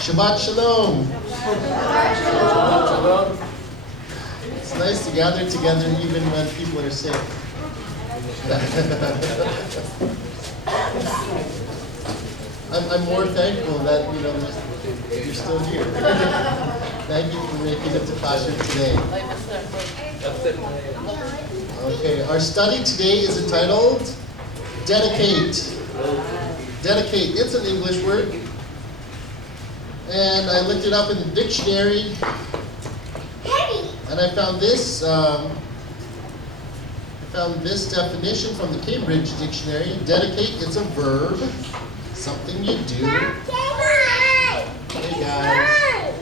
Shabbat Shalom. Shalom. It's nice to gather together even when people are sick. I'm more thankful that you're still here. Thank you for making it to classroom today. Okay, our study today is entitled Dedicate. Dedicate, it's an English word. And I looked it up in the dictionary. And I found this definition from the Cambridge Dictionary. Dedicate, it's a verb, something you do. Hey guys,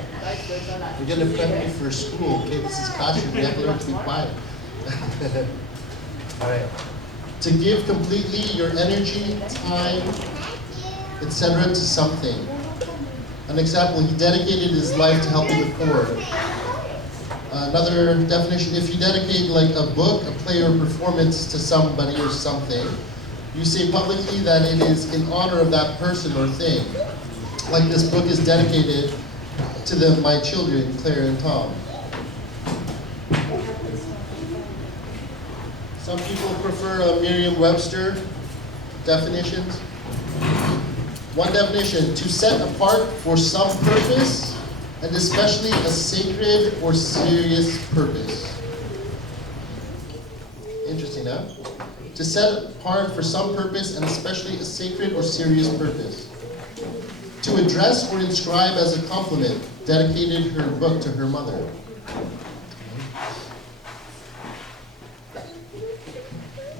you're gonna prep me for school. Okay, this is classroom. You have to learn to be quiet. All right. To give completely your energy, time, etc. to something. An example: he dedicated his life to helping the poor. Another definition, if you dedicate like a book, a play, or performance to somebody or something, you say publicly that it is in honor of that person or thing. Like this book is dedicated to my children, Claire and Tom. Some people prefer Merriam-Webster definitions. One definition, to set apart for some purpose, and especially a sacred or serious purpose. Interesting, huh? To set apart for some purpose and especially a sacred or serious purpose. To address or inscribe as a compliment, dedicated her book to her mother.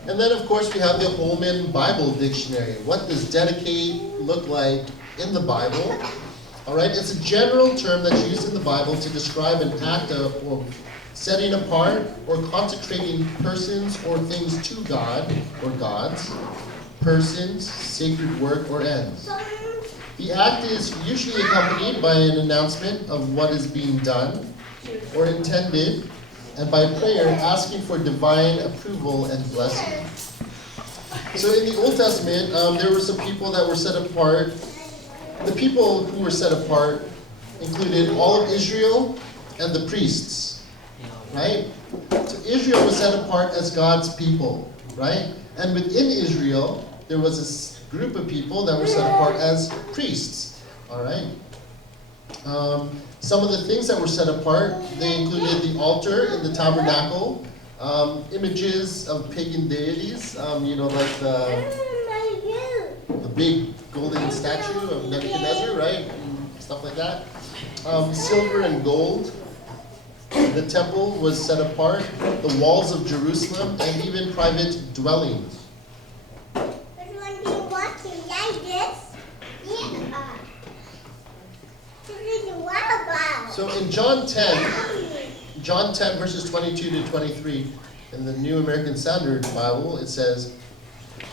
And then, of course, we have the Holman Bible Dictionary. What does dedicate look like in the Bible? All right, it's a general term that's used in the Bible to describe an act of or setting apart or consecrating persons or things to God or gods, persons, sacred work, or ends. The act is usually accompanied by an announcement of what is being done or intended, and by prayer asking for divine approval and blessing. So in the Old Testament, there were some people that were set apart. The people who were set apart included all of Israel and the priests, right? So Israel was set apart as God's people, right? And within Israel, there was this group of people that were set apart as priests, all right? Some of the things that were set apart, they included the altar in the tabernacle, images of pagan deities, like the big golden statue of Nebuchadnezzar, right? And stuff like that. Silver and gold. The temple was set apart, the walls of Jerusalem, and even private dwellings. So in John 10 verses 22 to 23, in the New American Standard Bible, it says,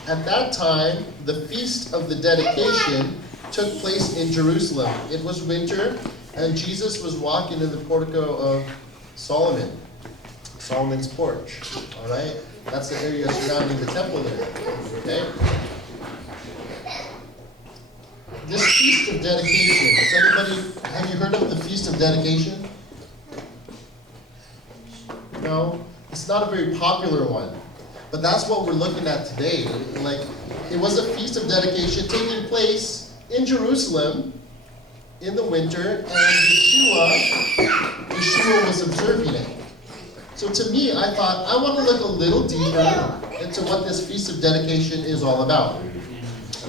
"At that time, the feast of the dedication took place in Jerusalem. It was winter, and Jesus was walking in the portico of Solomon, Solomon's porch." All right, that's the area surrounding the temple there. Okay. This Feast of Dedication, have you heard of the Feast of Dedication? No? It's not a very popular one. But that's what we're looking at today. Like, it was a Feast of Dedication taking place in Jerusalem in the winter, and Yeshua was observing it. So to me, I thought, I want to look a little deeper into what this Feast of Dedication is all about.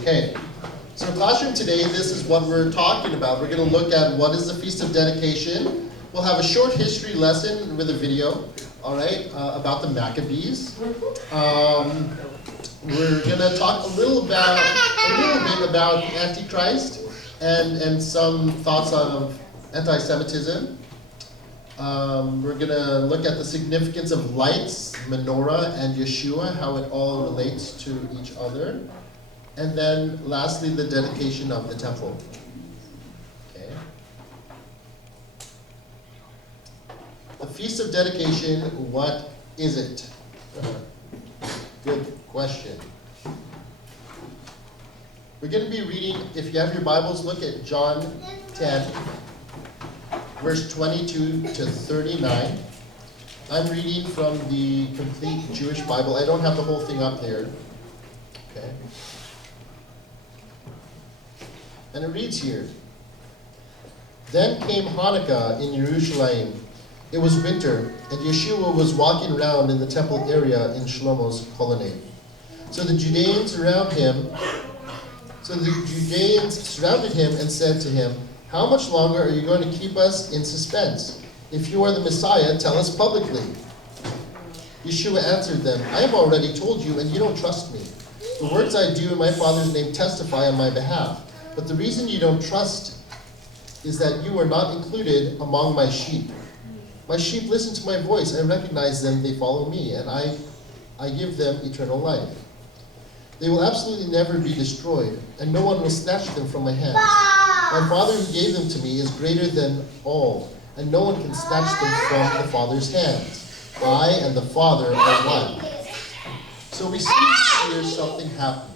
Okay. So in classroom today, this is what we're talking about. We're going to look at what is the Feast of Dedication. We'll have a short history lesson with a video, all right, about the Maccabees. We're going to talk a little bit about Antichrist and some thoughts of anti-Semitism. We're going to look at the significance of lights, menorah, and Yeshua, how it all relates to each other. And then, lastly, the dedication of the temple. Okay. The Feast of Dedication, what is it? Good question. We're going to be reading, if you have your Bibles, look at John 10, verse 22 to 39. I'm reading from the Complete Jewish Bible. I don't have the whole thing up there. Okay. And it reads here. Then came Hanukkah in Jerusalem. It was winter, and Yeshua was walking around in the temple area in Shlomo's colonnade. So the Judeans surrounded him and said to him, "How much longer are you going to keep us in suspense? If you are the Messiah, tell us publicly." Yeshua answered them, "I have already told you, and you don't trust me. The words I do in my Father's name testify on my behalf. But the reason you don't trust is that you are not included among my sheep. My sheep listen to my voice. I recognize them, they follow me, and I give them eternal life. They will absolutely never be destroyed, and no one will snatch them from my hand. My Father who gave them to me is greater than all, and no one can snatch them from the Father's hands. I and the Father are one." So we see here something happening.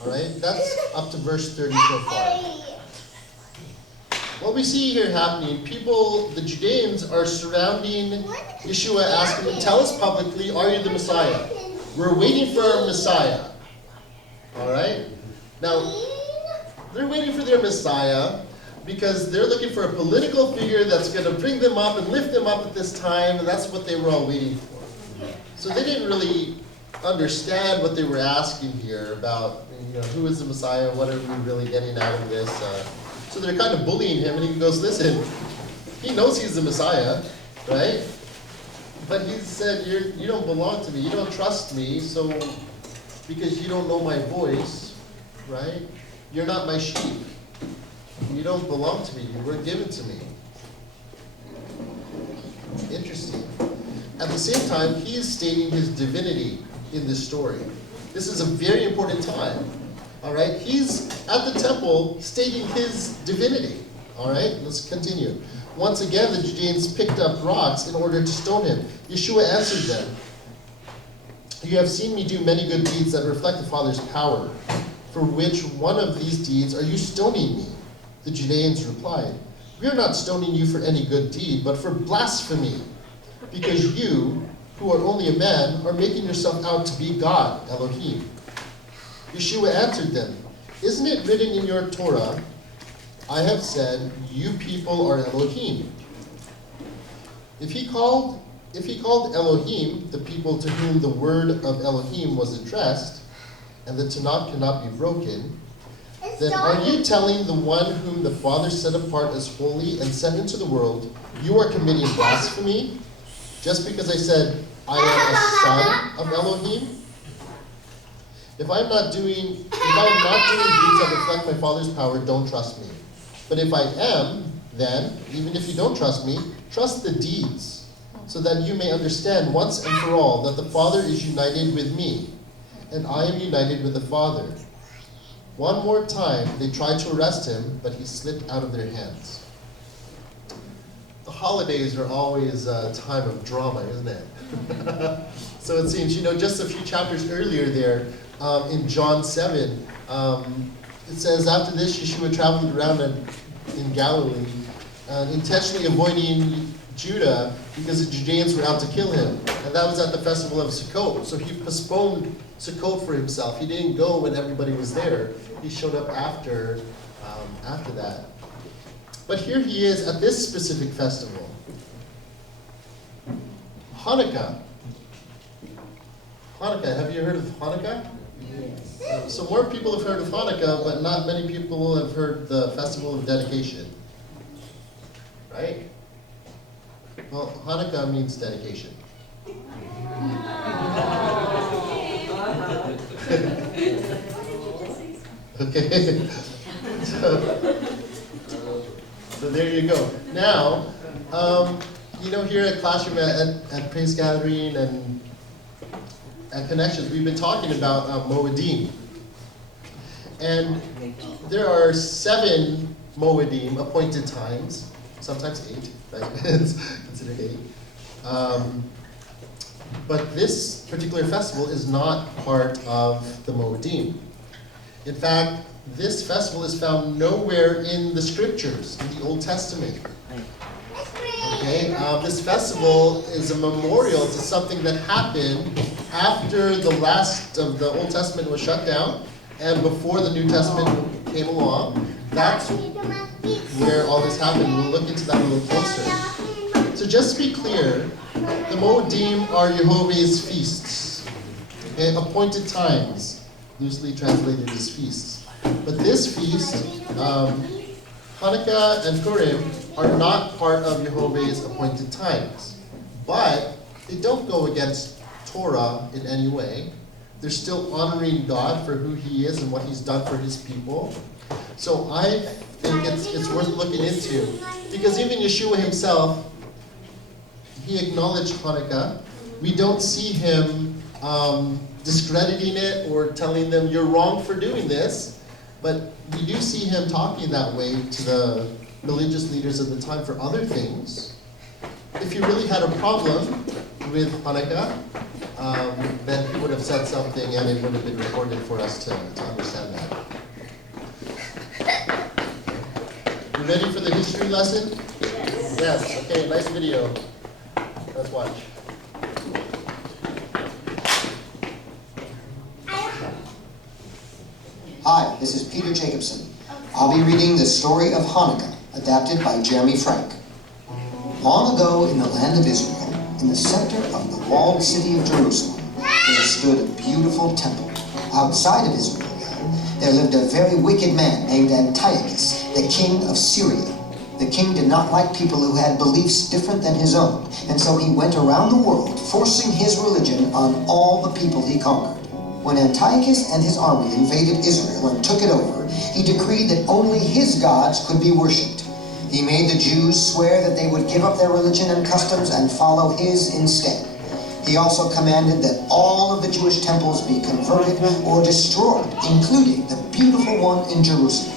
Alright, that's up to verse 30 so far. What we see here happening, the Judeans are surrounding Yeshua, asking him, "Tell us publicly, are you the Messiah? We're waiting for our Messiah." Alright? Now, they're waiting for their Messiah because they're looking for a political figure that's going to bring them up and lift them up at this time, and that's what they were all waiting for. So they didn't really understand what they were asking here about, who is the Messiah, what are we really getting out of this. So they're kind of bullying him, and he goes, "Listen, he knows he's the Messiah, right? But he said, you don't belong to me, you don't trust me, so because you don't know my voice, right? You're not my sheep. You don't belong to me, you weren't given to me." Interesting. At the same time, he is stating his divinity in this story. This is a very important time. All right, he's at the temple stating his divinity. All right, let's continue. Once again, the Judeans picked up rocks in order to stone him. Yeshua answered them, "You have seen me do many good deeds that reflect the Father's power. For which one of these deeds are you stoning me?" The Judeans replied, "We are not stoning you for any good deed, but for blasphemy, because you, who are only a man, are making yourself out to be God, Elohim." Yeshua answered them, "Isn't it written in your Torah, I have said, you people are Elohim?" If he called Elohim the people to whom the word of Elohim was addressed, and the Tanakh cannot be broken, then are you telling the one whom the Father set apart as holy and sent into the world, you are committing blasphemy, just because I said, I am a son of Elohim? If I'm not doing deeds that reflect my Father's power, don't trust me. But if I am, then, even if you don't trust me, trust the deeds, so that you may understand once and for all that the Father is united with me, and I am united with the Father. One more time, they tried to arrest him, but he slipped out of their hands. The holidays are always a time of drama, isn't it? So it seems, just a few chapters earlier there, in John 7, it says, after this, Yeshua traveled around in Galilee, intentionally avoiding Judah because the Judeans were out to kill him. And that was at the festival of Sukkot. So he postponed Sukkot for himself. He didn't go when everybody was there. He showed up after that. But here he is at this specific festival. Hanukkah. Hanukkah, have you heard of Hanukkah? Yes. So more people have heard of Hanukkah, but not many people have heard the Festival of Dedication. Right? Well, Hanukkah means dedication. Okay. So there you go. Now, here at Classroom at Praise Gathering and at Connections, we've been talking about Moedim. And there are 7 Moedim, appointed times, sometimes 8, right? It's considered 8. But this particular festival is not part of the Moedim. In fact, this festival is found nowhere in the scriptures, in the Old Testament. Okay, this festival is a memorial to something that happened after the last of the Old Testament was shut down and before the New Testament came along. That's where all this happened. We'll look into that a little closer. So just to be clear, the Moedim are Yehovah's feasts, okay, appointed times, loosely translated as feasts. But this feast, Hanukkah and Purim, are not part of Yehovah's appointed times. But they don't go against Torah in any way. They're still honoring God for who He is and what He's done for His people. So I think it's worth looking into. Because even Yeshua Himself, He acknowledged Hanukkah. We don't see Him discrediting it or telling them, you're wrong for doing this. But we do see Him talking that way to the religious leaders of the time for other things. If He really had a problem with Hanukkah, then He would have said something and it would have been recorded for us to understand that. You ready for the history lesson? Yes. Okay, nice video. Let's watch. Hi, this is Peter Jacobson. I'll be reading the story of Hanukkah, adapted by Jeremy Frank. Long ago in the land of Israel, in the center of the walled city of Jerusalem, there stood a beautiful temple. Outside of Israel, there lived a very wicked man named Antiochus, the king of Syria. The king did not like people who had beliefs different than his own, and so he went around the world forcing his religion on all the people he conquered. When Antiochus and his army invaded Israel and took it over, he decreed that only his gods could be worshipped. He made the Jews swear that they would give up their religion and customs and follow his instead. He also commanded that all of the Jewish temples be converted or destroyed, including the beautiful one in Jerusalem.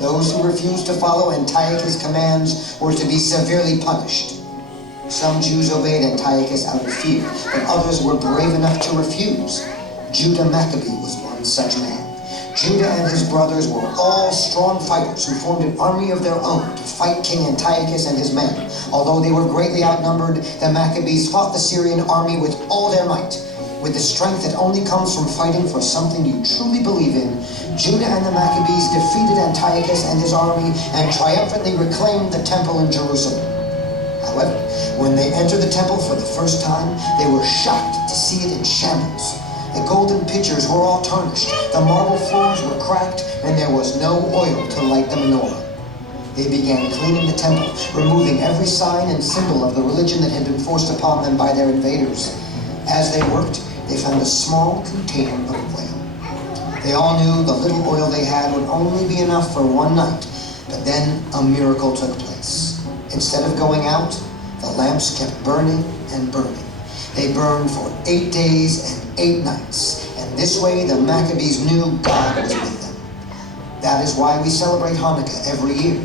Those who refused to follow Antiochus' commands were to be severely punished. Some Jews obeyed Antiochus out of fear, but others were brave enough to refuse. Judah Maccabee was one such man. Judah and his brothers were all strong fighters who formed an army of their own to fight King Antiochus and his men. Although they were greatly outnumbered, the Maccabees fought the Syrian army with all their might. With the strength that only comes from fighting for something you truly believe in, Judah and the Maccabees defeated Antiochus and his army and triumphantly reclaimed the temple in Jerusalem. However, when they entered the temple for the first time, they were shocked to see it in shambles. The golden pitchers were all tarnished, the marble floors were cracked, and there was no oil to light the menorah. They began cleaning the temple, removing every sign and symbol of the religion that had been forced upon them by their invaders. As they worked, they found a small container of oil. They all knew the little oil they had would only be enough for one night, but then a miracle took place. Instead of going out, the lamps kept burning and burning. They burned for 8 days and 8 nights, and this way the Maccabees knew God was with them. That is why we celebrate Hanukkah every year,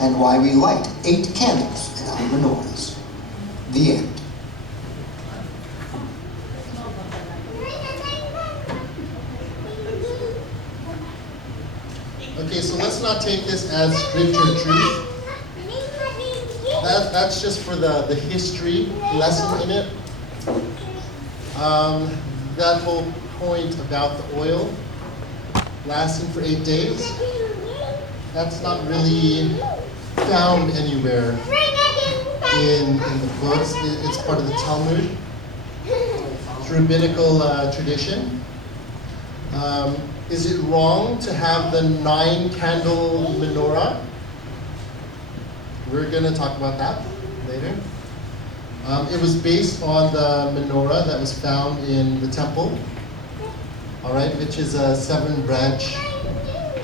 and why we light 8 candles in our menorahs. The end. Okay, so let's not take this as scripture truth. That's just for the history lesson in it. That whole point about the oil lasting for 8 days, that's not really found anywhere in the books. It's part of the Talmud. It's rabbinical tradition. Is it wrong to have the 9-candle menorah? We're going to talk about that later. It was based on the menorah that was found in the temple, all right, which is a 7-branch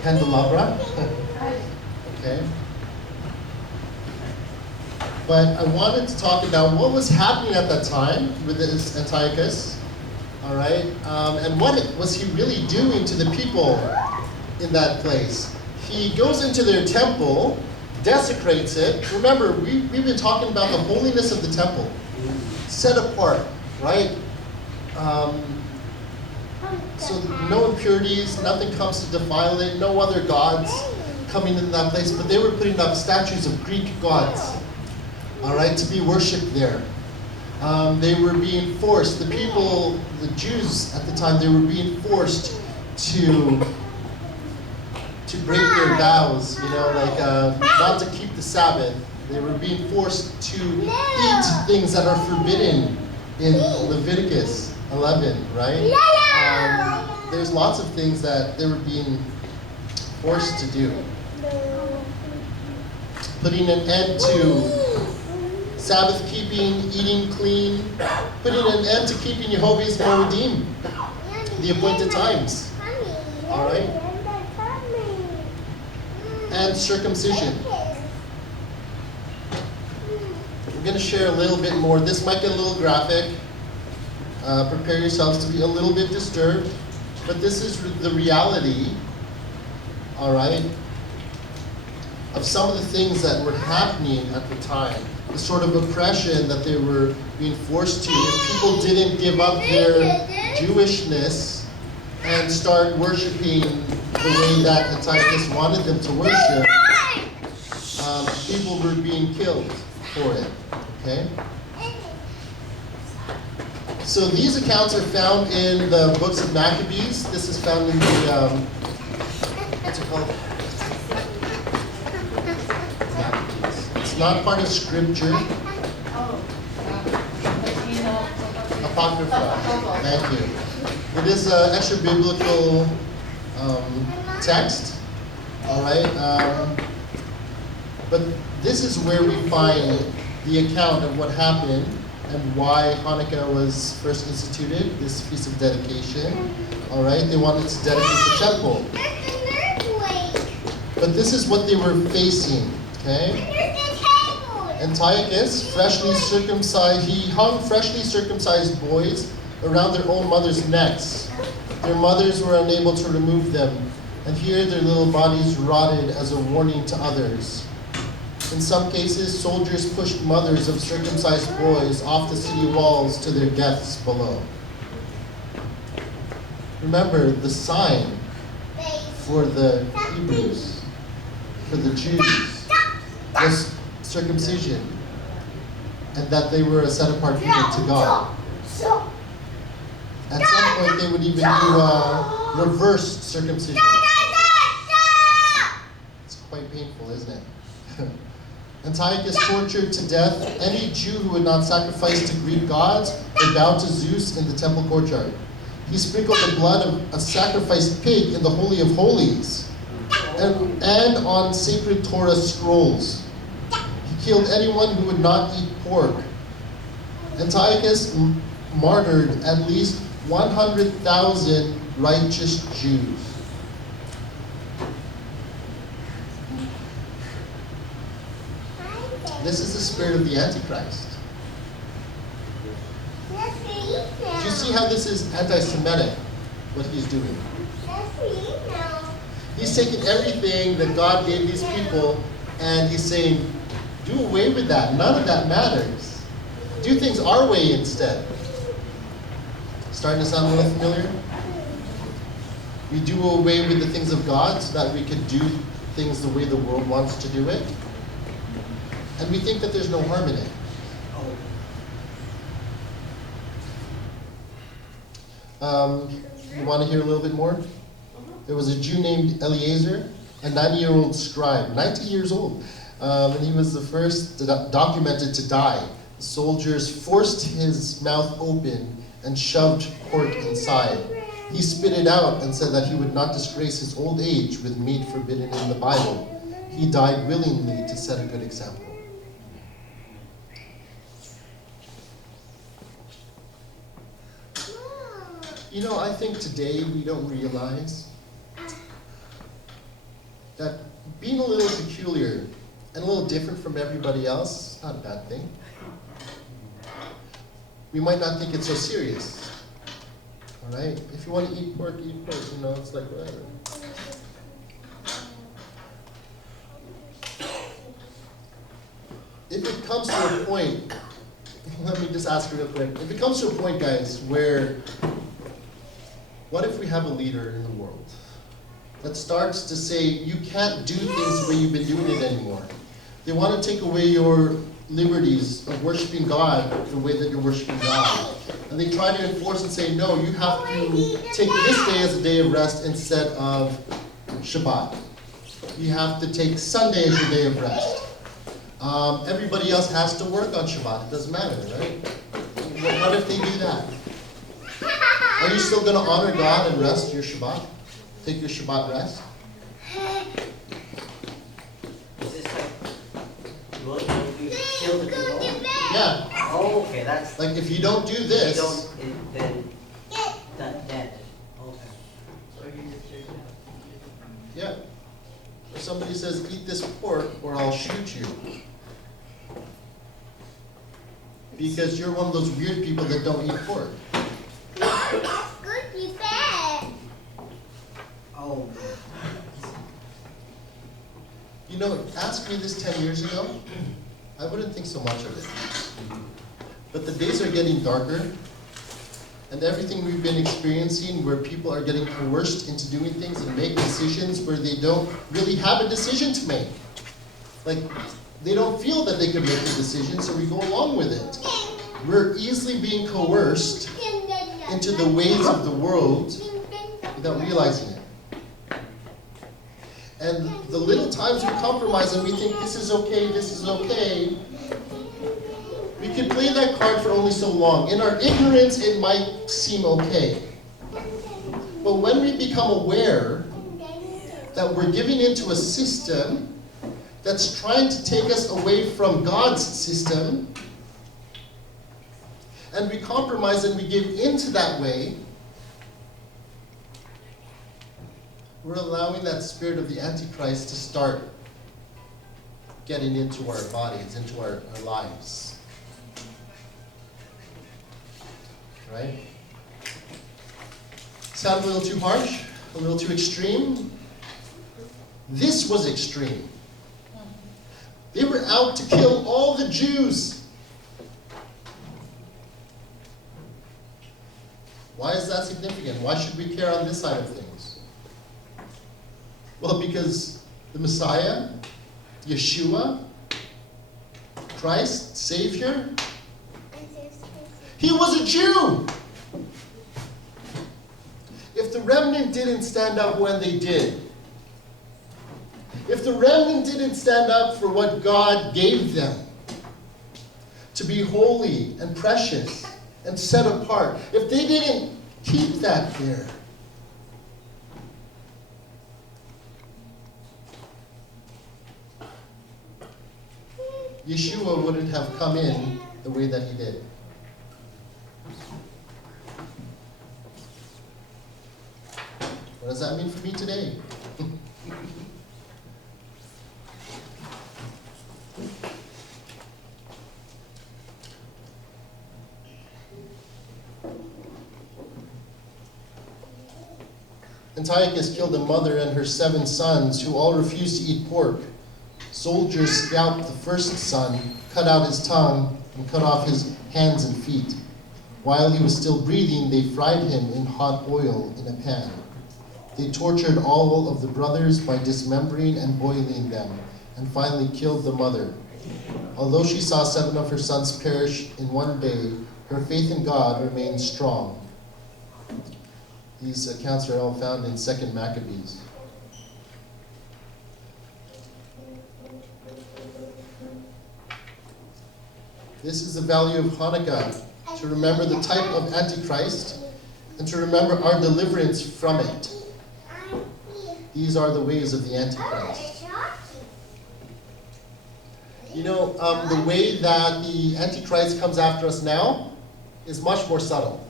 candelabra. Okay. But I wanted to talk about what was happening at that time with this Antiochus, all right, and what was he really doing to the people in that place. He goes into their temple, desecrates it. Remember, we've been talking about the holiness of the temple, set apart, right? So no impurities, nothing comes to defile it, no other gods coming in that place, but they were putting up statues of Greek gods, all right, to be worshipped there. They were being forced, the people, the Jews at the time, they were being forced to break their vows, you know, like not to keep the Sabbath. They were being forced to eat things that are forbidden in Leviticus 11, right? There's lots of things that they were being forced to do. Putting an end to Sabbath keeping, eating clean, putting an end to keeping Yehovah's Moedim, the appointed times. All right? And circumcision. We're going to share a little bit more. This might get a little graphic. Prepare yourselves to be a little bit disturbed. But this is the reality, all right, of some of the things that were happening at the time. The sort of oppression that they were being forced to. If people didn't give up their Jewishness and start worshiping the way that Antiochus wanted them to worship, people were being killed for it, okay? So these accounts are found in the books of Maccabees. This is found in the, what's it called? Maccabees. It's not part of scripture. Apocrypha. Thank you. It is an extra biblical text, all right? But this is where we find the account of what happened and why Hanukkah was first instituted, this feast of dedication. All right, they wanted to dedicate the temple. But this is what they were facing, okay? Antiochus, freshly circumcised, he hung freshly circumcised boys around their own mothers' necks. Their mothers were unable to remove them, and here their little bodies rotted as a warning to others. In some cases, soldiers pushed mothers of circumcised boys off the city walls to their deaths below. Remember, the sign for the Hebrews, for the Jews, was circumcision, and that they were a set-apart people to God. At some point, they would even do a reverse circumcision. It's quite painful, isn't it? Antiochus tortured to death any Jew who would not sacrifice to Greek gods or bow to Zeus in the temple courtyard. He sprinkled the blood of a sacrificed pig in the Holy of Holies and on sacred Torah scrolls. He killed anyone who would not eat pork. Antiochus martyred at least 100,000 righteous Jews. This is the spirit of the Antichrist. Do you see how this is anti-Semitic, what he's doing? He's taking everything that God gave these people and he's saying, do away with that. None of that matters. Do things our way instead. Starting to sound a little familiar? We do away with the things of God so that we can do things the way the world wants to do it. And we think that there's no harm in it. You want to hear a little bit more? There was a Jew named Eliezer, a 90-year-old scribe, 90 years old. And he was the first documented to die. The soldiers forced his mouth open and shoved pork inside. He spit it out and said that he would not disgrace his old age with meat forbidden in the Bible. He died willingly to set a good example. You know, I think today we don't realize that being a little peculiar and a little different from everybody else is not a bad thing. We might not think it's so serious. All right? If you want to eat pork, you know, it's like whatever. If it comes to a point, let me just ask you real quick. If it comes to a point, guys, where What if we have a leader in the world that starts to say, you can't do things the way you've been doing it anymore? They want to take away your liberties of worshiping God the way that you're worshiping God. And they try to enforce and say, no, you have to take this day as a day of rest instead of Shabbat. You have to take Sunday as your day of rest. Everybody else has to work on Shabbat. It doesn't matter, right? What if they do that? Are you still going to honor God and rest your Shabbat? Take your Shabbat rest? Is this like, will you kill the people? Yeah. Oh, okay, that's, Like if you don't do if you this, don't, then, dead. Okay. yeah. If somebody says, eat this pork or I'll shoot you. Because you're one of those weird people that don't eat pork. Oh. You know, ask me this 10 years ago, I wouldn't think so much of it. But the days are getting darker, and everything we've been experiencing where people are getting coerced into doing things and make decisions where they don't really have a decision to make. Like, they don't feel that they can make a decision, so we go along with it. We're easily being coerced into the ways of the world without realizing it. And the little times we compromise and we think this is okay, we can play that card for only so long. In our ignorance, it might seem okay. But when we become aware that we're giving into a system that's trying to take us away from God's system, and we compromise and we give into that way, we're allowing that spirit of the Antichrist to start getting into our bodies, into our lives. Right? Sound a little too harsh? A little too extreme? This was extreme. They were out to kill all the Jews. Why is that significant? Why should we care on this side of things? Well, because the Messiah, Yeshua, Christ, Savior, he was a Jew. If the remnant didn't stand up when they did, if the remnant didn't stand up for what God gave them, to be holy and precious and set apart, if they didn't keep that there, Yeshua wouldn't have come in the way that he did. What does that mean for me today? Antiochus killed a mother and her 7 sons, who all refused to eat pork. Soldiers scalped the first son, cut out his tongue, and cut off his hands and feet. While he was still breathing, they fried him in hot oil in a pan. They tortured all of the brothers by dismembering and boiling them, and finally killed the mother. Although she saw 7 of her sons perish in one day, her faith in God remained strong. These accounts are all found in 2 Maccabees. This is the value of Hanukkah, to remember the type of Antichrist and to remember our deliverance from it. These are the ways of the Antichrist. You know, the way that the Antichrist comes after us now is much more subtle.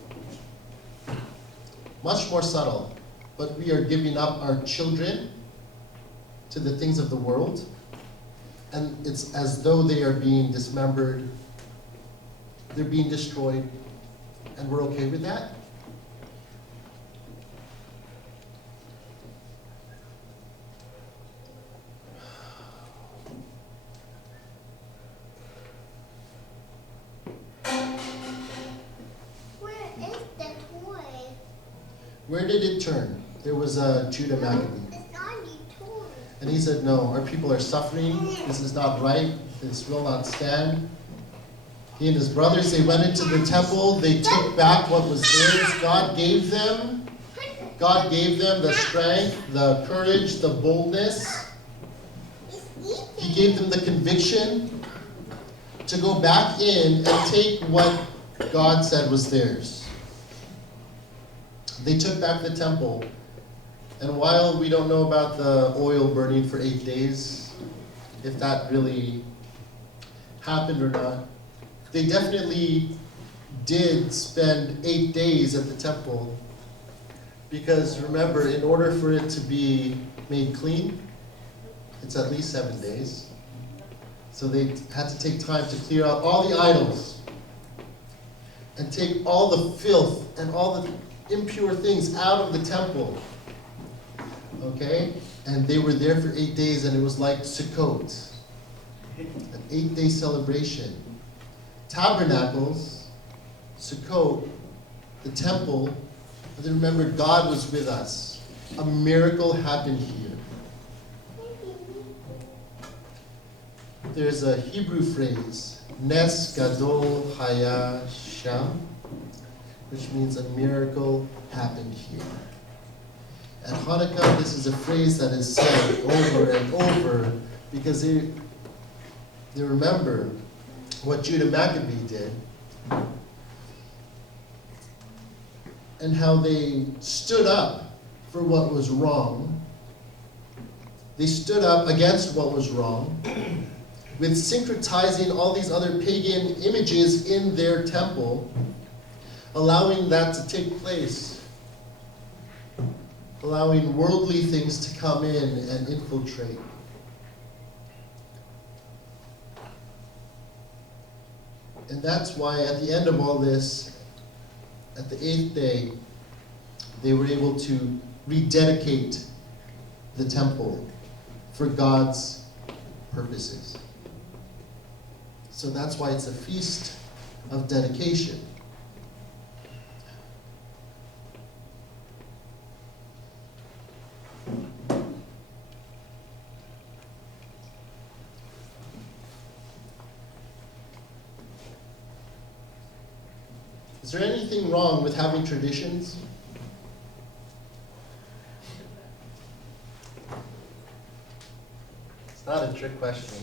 Much more subtle. But we are giving up our children to the things of the world, and it's as though they are being dismembered, they're being destroyed, and we're okay with that? where did it turn? There was a Judah Maccabee. And he said, no, our people are suffering. This is not right. This will not stand. He and his brothers, they went into the temple. They took back what was theirs. God gave them the strength, the courage, the boldness. He gave them the conviction to go back in and take what God said was theirs. They took back the temple. And while we don't know about the oil burning for 8 days, if that really happened or not, they definitely did spend 8 days at the temple. Because remember, in order for it to be made clean, it's at least 7 days. So they had to take time to clear out all the idols and take all the filth and all the impure things out of the temple. Okay? And they were there for 8 days, and it was like Sukkot, an 8-day celebration. Tabernacles, Sukkot, the temple, and they remembered God was with us. A miracle happened here. There's a Hebrew phrase, Nes Gadol Haya Sham, which means a miracle happened here. At Hanukkah, this is a phrase that is said over and over because they remember what Judah Maccabee did and how they stood up for what was wrong. They stood up against what was wrong with syncretizing all these other pagan images in their temple, allowing that to take place, allowing worldly things to come in and infiltrate. And that's why at the end of all this, at the 8th day, they were able to rededicate the temple for God's purposes. So that's why it's a feast of dedication. Is there anything wrong with having traditions? It's not a trick question.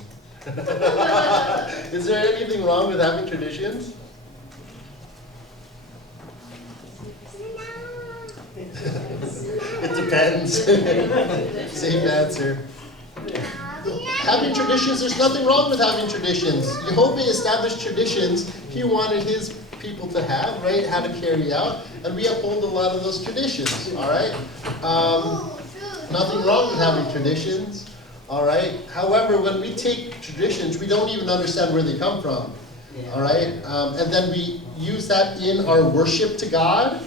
Is there anything wrong with having traditions? It depends. Same answer. Having traditions, there's nothing wrong with having traditions. Jehovah established traditions he wanted his people to have, right? How to carry out. And we uphold a lot of those traditions, all right? Nothing wrong with having traditions. All right. However, when we take traditions, we don't even understand where they come from. Yeah. All right. And then we use that in our worship to God.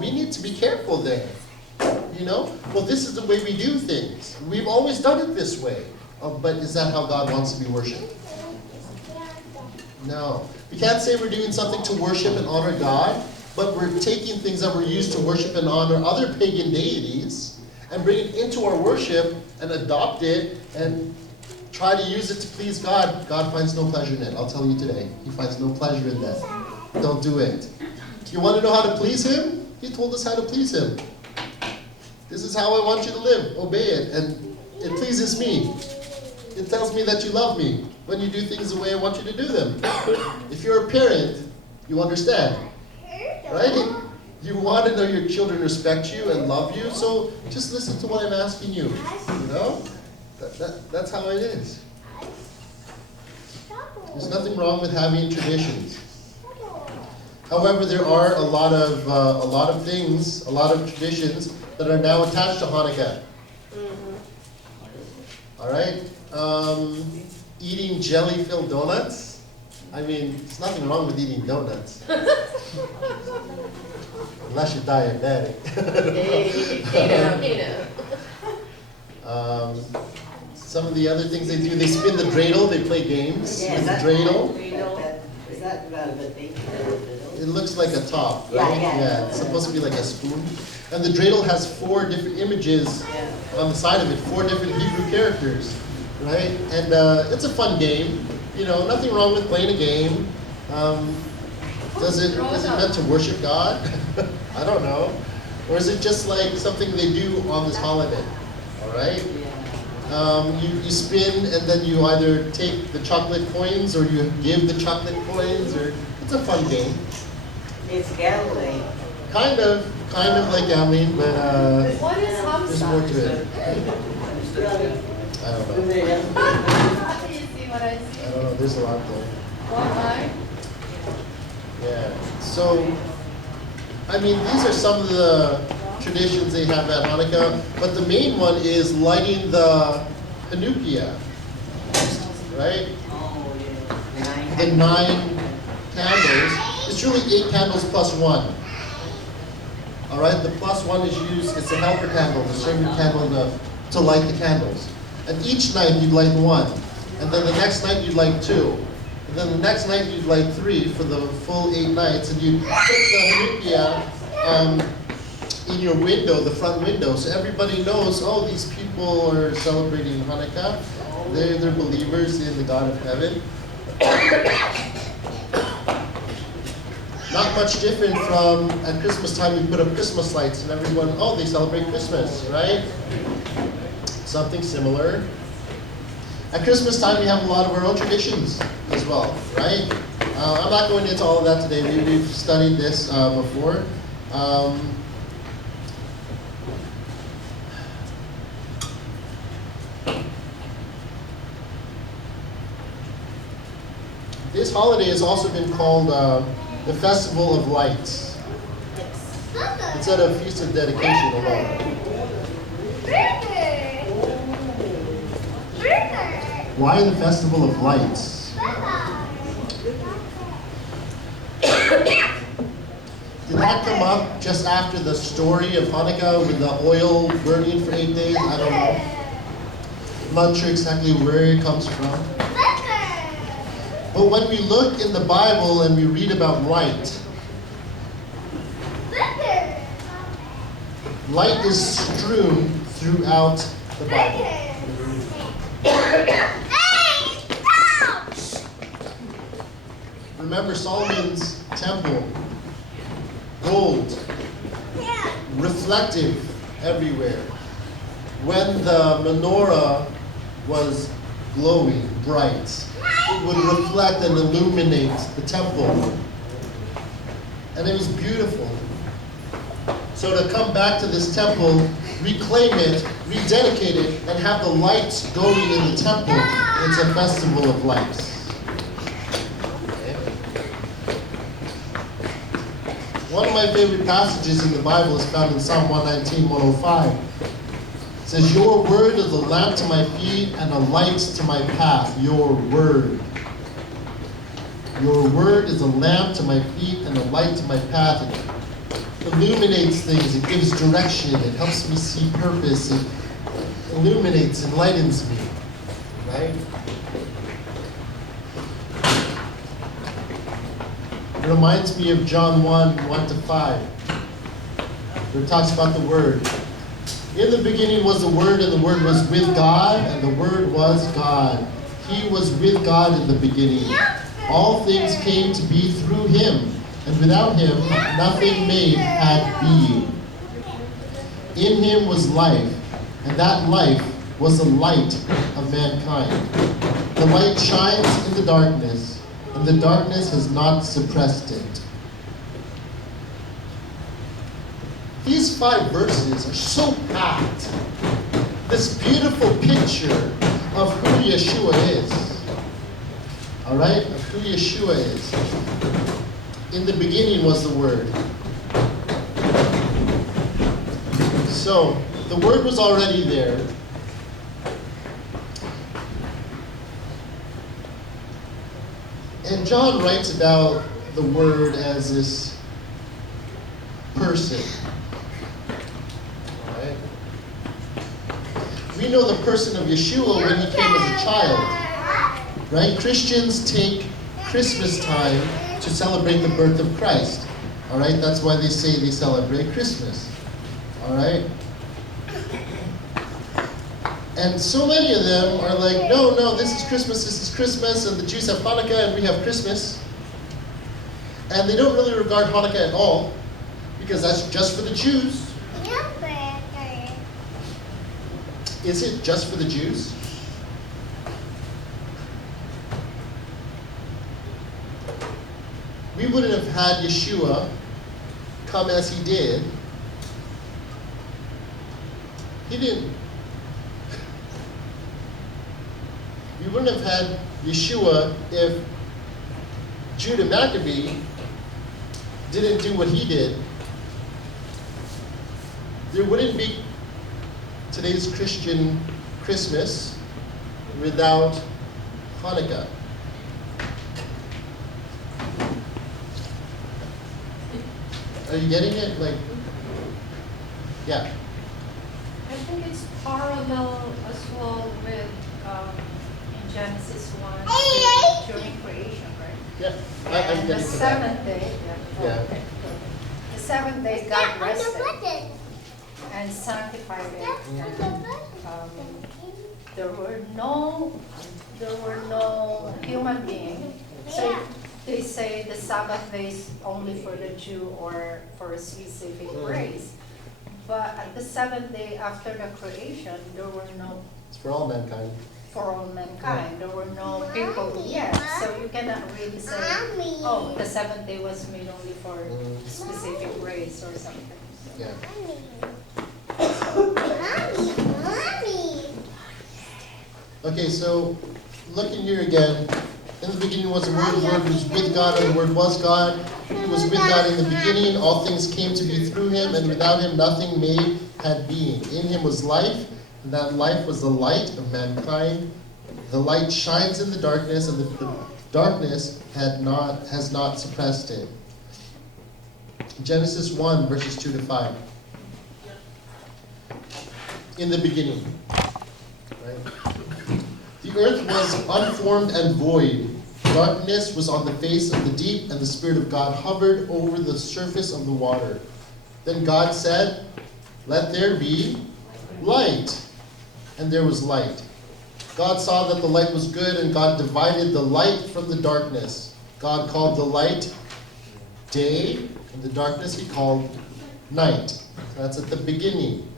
We need to be careful there. You know. Well, this is the way we do things. We've always done it this way. But is that how God wants to be worshipped? No. We can't say we're doing something to worship and honor God, but we're taking things that were used to worship and honor other pagan deities and bring it into our worship and adopt it and try to use it to please God. God finds no pleasure in it. I'll tell you today. He finds no pleasure in that. Don't do it. You want to know how to please Him? He told us how to please Him. This is how I want you to live. Obey it. And it pleases me. It tells me that you love me when you do things the way I want you to do them. If you're a parent, you understand. Right? You want to know your children respect you and love you, so just listen to what I'm asking you. You know? That's how it is. There's nothing wrong with having traditions. However, there are a lot of things, a lot of traditions that are now attached to Hanukkah. All right? Eating jelly-filled donuts. I mean, there's nothing wrong with eating donuts. Unless you're diabetic. Some of the other things they do, they spin the dreidel, they play games with the dreidel. Is that the thing in the middle? It looks like a top, Yeah, right? yeah. It's supposed to be like a spoon. And the dreidel has 4 different images Yeah. on the side of it, 4 different Hebrew characters, right? And it's a fun game. You know, nothing wrong with playing a game. Is it meant to worship God? I don't know. Or is it just like something they do on this holiday? All right? Yeah. You spin and then you either take the chocolate coins or you give the chocolate coins, or it's a fun game. It's gambling. Kind of like gambling, but What is there's more Hamsa? to it. I don't know. You see what I see? I don't know. There's a lot there. Why? Yeah. So, I mean, these are some of the traditions they have at Hanukkah, but the main one is lighting the Hanukkah, right? Oh, yeah. The 9 candles. It's really 8 candles plus 1. All right, the plus 1 is used, it's a helper candle, the serving candle to light the candles. And each night you'd light 1. And then the next night you'd light 2. And then the next night you'd light 3 for the full 8 nights. And you'd put the Hanukkah in your window, the front window, so everybody knows, oh, these people are celebrating Hanukkah. They're believers in the God of heaven. Not much different from at Christmas time we put up Christmas lights and everyone, oh, they celebrate Christmas, right? Something similar. At Christmas time we have a lot of our own traditions as well, right? I'm not going into all of that today. We've studied this before. This holiday has also been called the Festival of Lights. Instead of Feast of Dedication alone. Why the Festival of Lights? Did that come up just after the story of Hanukkah with the oil burning for 8 days? I don't know. I'm not sure exactly where it comes from. But when we look in the Bible and we read about light, light is strewn throughout the Bible. Remember Solomon's temple, gold, reflective everywhere. When the menorah was glowing, bright, it would reflect and illuminate the temple. And it was beautiful. So to come back to this temple, reclaim it, rededicate it, and have the lights going in the temple, it's a festival of lights. One of my favorite passages in the Bible is found in Psalm 119, 105. It says, your word is a lamp to my feet and a light to my path. Your word. Your word is a lamp to my feet and a light to my path. It illuminates things. It gives direction. It helps me see purpose. It illuminates, enlightens me. Right? It reminds me of John 1:1-5, where it talks about the Word. In the beginning was the Word, and the Word was with God, and the Word was God. He was with God in the beginning. All things came to be through Him, and without Him nothing made had being. In Him was life, and that life was the light of mankind. The light shines in the darkness, and the darkness has not suppressed it. These 5 verses are so packed. This beautiful picture of who Yeshua is. All right? Of who Yeshua is. In the beginning was the Word. So, the Word was already there. And John writes about the Word as this person. All right? We know the person of Yeshua when he came as a child. Right? Christians take Christmas time to celebrate the birth of Christ. All right, that's why they say they celebrate Christmas. All right. And so many of them are like, no, this is Christmas, and the Jews have Hanukkah and we have Christmas. And they don't really regard Hanukkah at all, because that's just for the Jews. Is it just for the Jews? We wouldn't have had Yeshua come as he did. He didn't. We wouldn't have had Yeshua if Judah Maccabee didn't do what he did. There wouldn't be today's Christian Christmas without Hanukkah. Are you getting it? Like, yeah. I think it's parallel as well with in Genesis 1 during creation, right? Yeah. I'm And the getting to that. seventh day, Yeah. okay. The seventh day God rested and sanctified it. And, there were no human being. So they say the Sabbath day is only for the Jew or for a specific race. But at the seventh day after the creation, there were no, It's for all mankind. for all mankind, there were no people yet. So you cannot really say, oh, the seventh day was made only for a specific race or something. So. Yeah. Okay, so looking here again, in the beginning was the Word was with God, and the Word was God. He was with God in the beginning. All things came to be through him, and without him nothing made had being. In him was life, and that life was the light of mankind. The light shines in the darkness, and the darkness has not suppressed it. Genesis 1, verses 2 to 5. In the beginning. Right? The earth was unformed and void. Darkness was on the face of the deep, and the Spirit of God hovered over the surface of the water. Then God said, "Let there be light." And there was light. God saw that the light was good, and God divided the light from the darkness. God called the light day, and the darkness he called night. So that's at the beginning.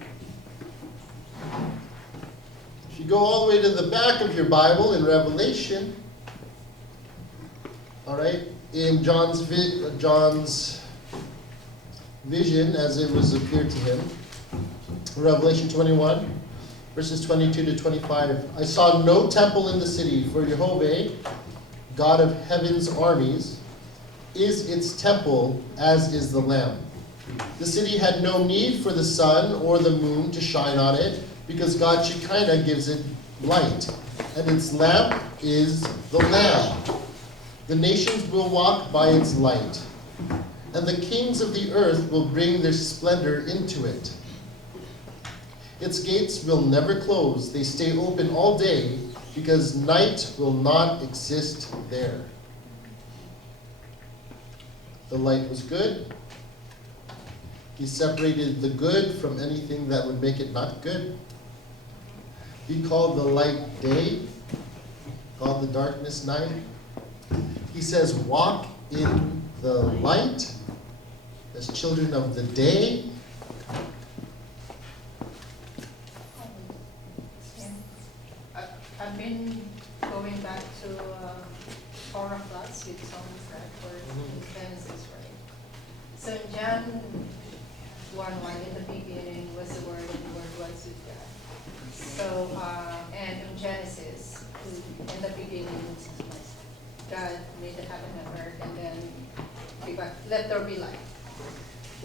If you go all the way to the back of your Bible in Revelation, all right, in John's vision as it was appeared to him, Revelation 21, verses 22 to 25. I saw no temple in the city, for Jehovah, God of heaven's armies, is its temple, as is the Lamb. The city had no need for the sun or the moon to shine on it, because God Shekinah gives it light, and its lamp is the Lamb. The nations will walk by its light, and the kings of the earth will bring their splendor into it. Its gates will never close. They stay open all day, because night will not exist there. The light was good. He separated the good from anything that would make it not good. He called the light day, called the darkness night. He says, walk in the light as children of the day. I've been going back to Torah class with songs that were in Genesis, right? So in John 1:1, in the beginning was the Word, and the Word was with God. So, and in Genesis, in the beginning, God made the heaven and earth, and then let there be light.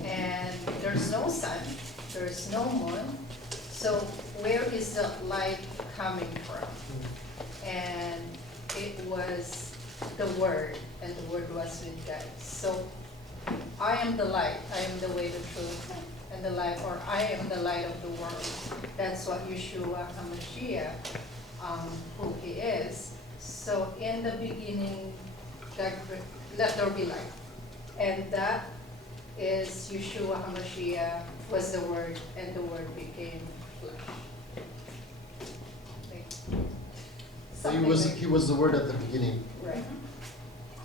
And there's no sun, there's no moon. So where is the light coming from? And it was the Word, and the Word was with God. So I am the light, I am the way, the truth, and the life, or I am the light of the world. That's what Yeshua HaMashiach, who he is. So in the beginning let there be light. And that is Yeshua HaMashiach was the Word, and the Word became flesh. Like, something like- He was the Word at the beginning. Right.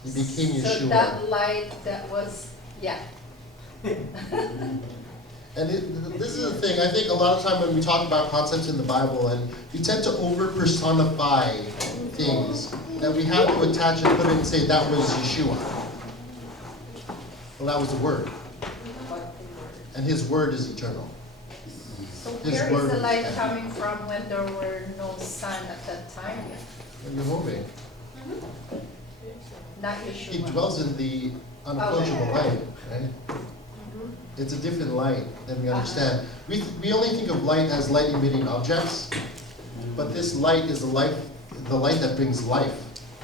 He became So Yeshua. that light that was, yeah. And this is the thing, I think a lot of time when we talk about concepts in the Bible, and we tend to over-personify things, that we have to attach and put it and say that was Yeshua. Well, that was the Word, and His Word is eternal. So His where is word the is light eternal. coming from when there were no sun at that time? And you're moving. Not He Yeshua. dwells in the unapproachable light, right? It's a different light than we understand. We only think of light as light emitting objects, but this light is the light that brings life,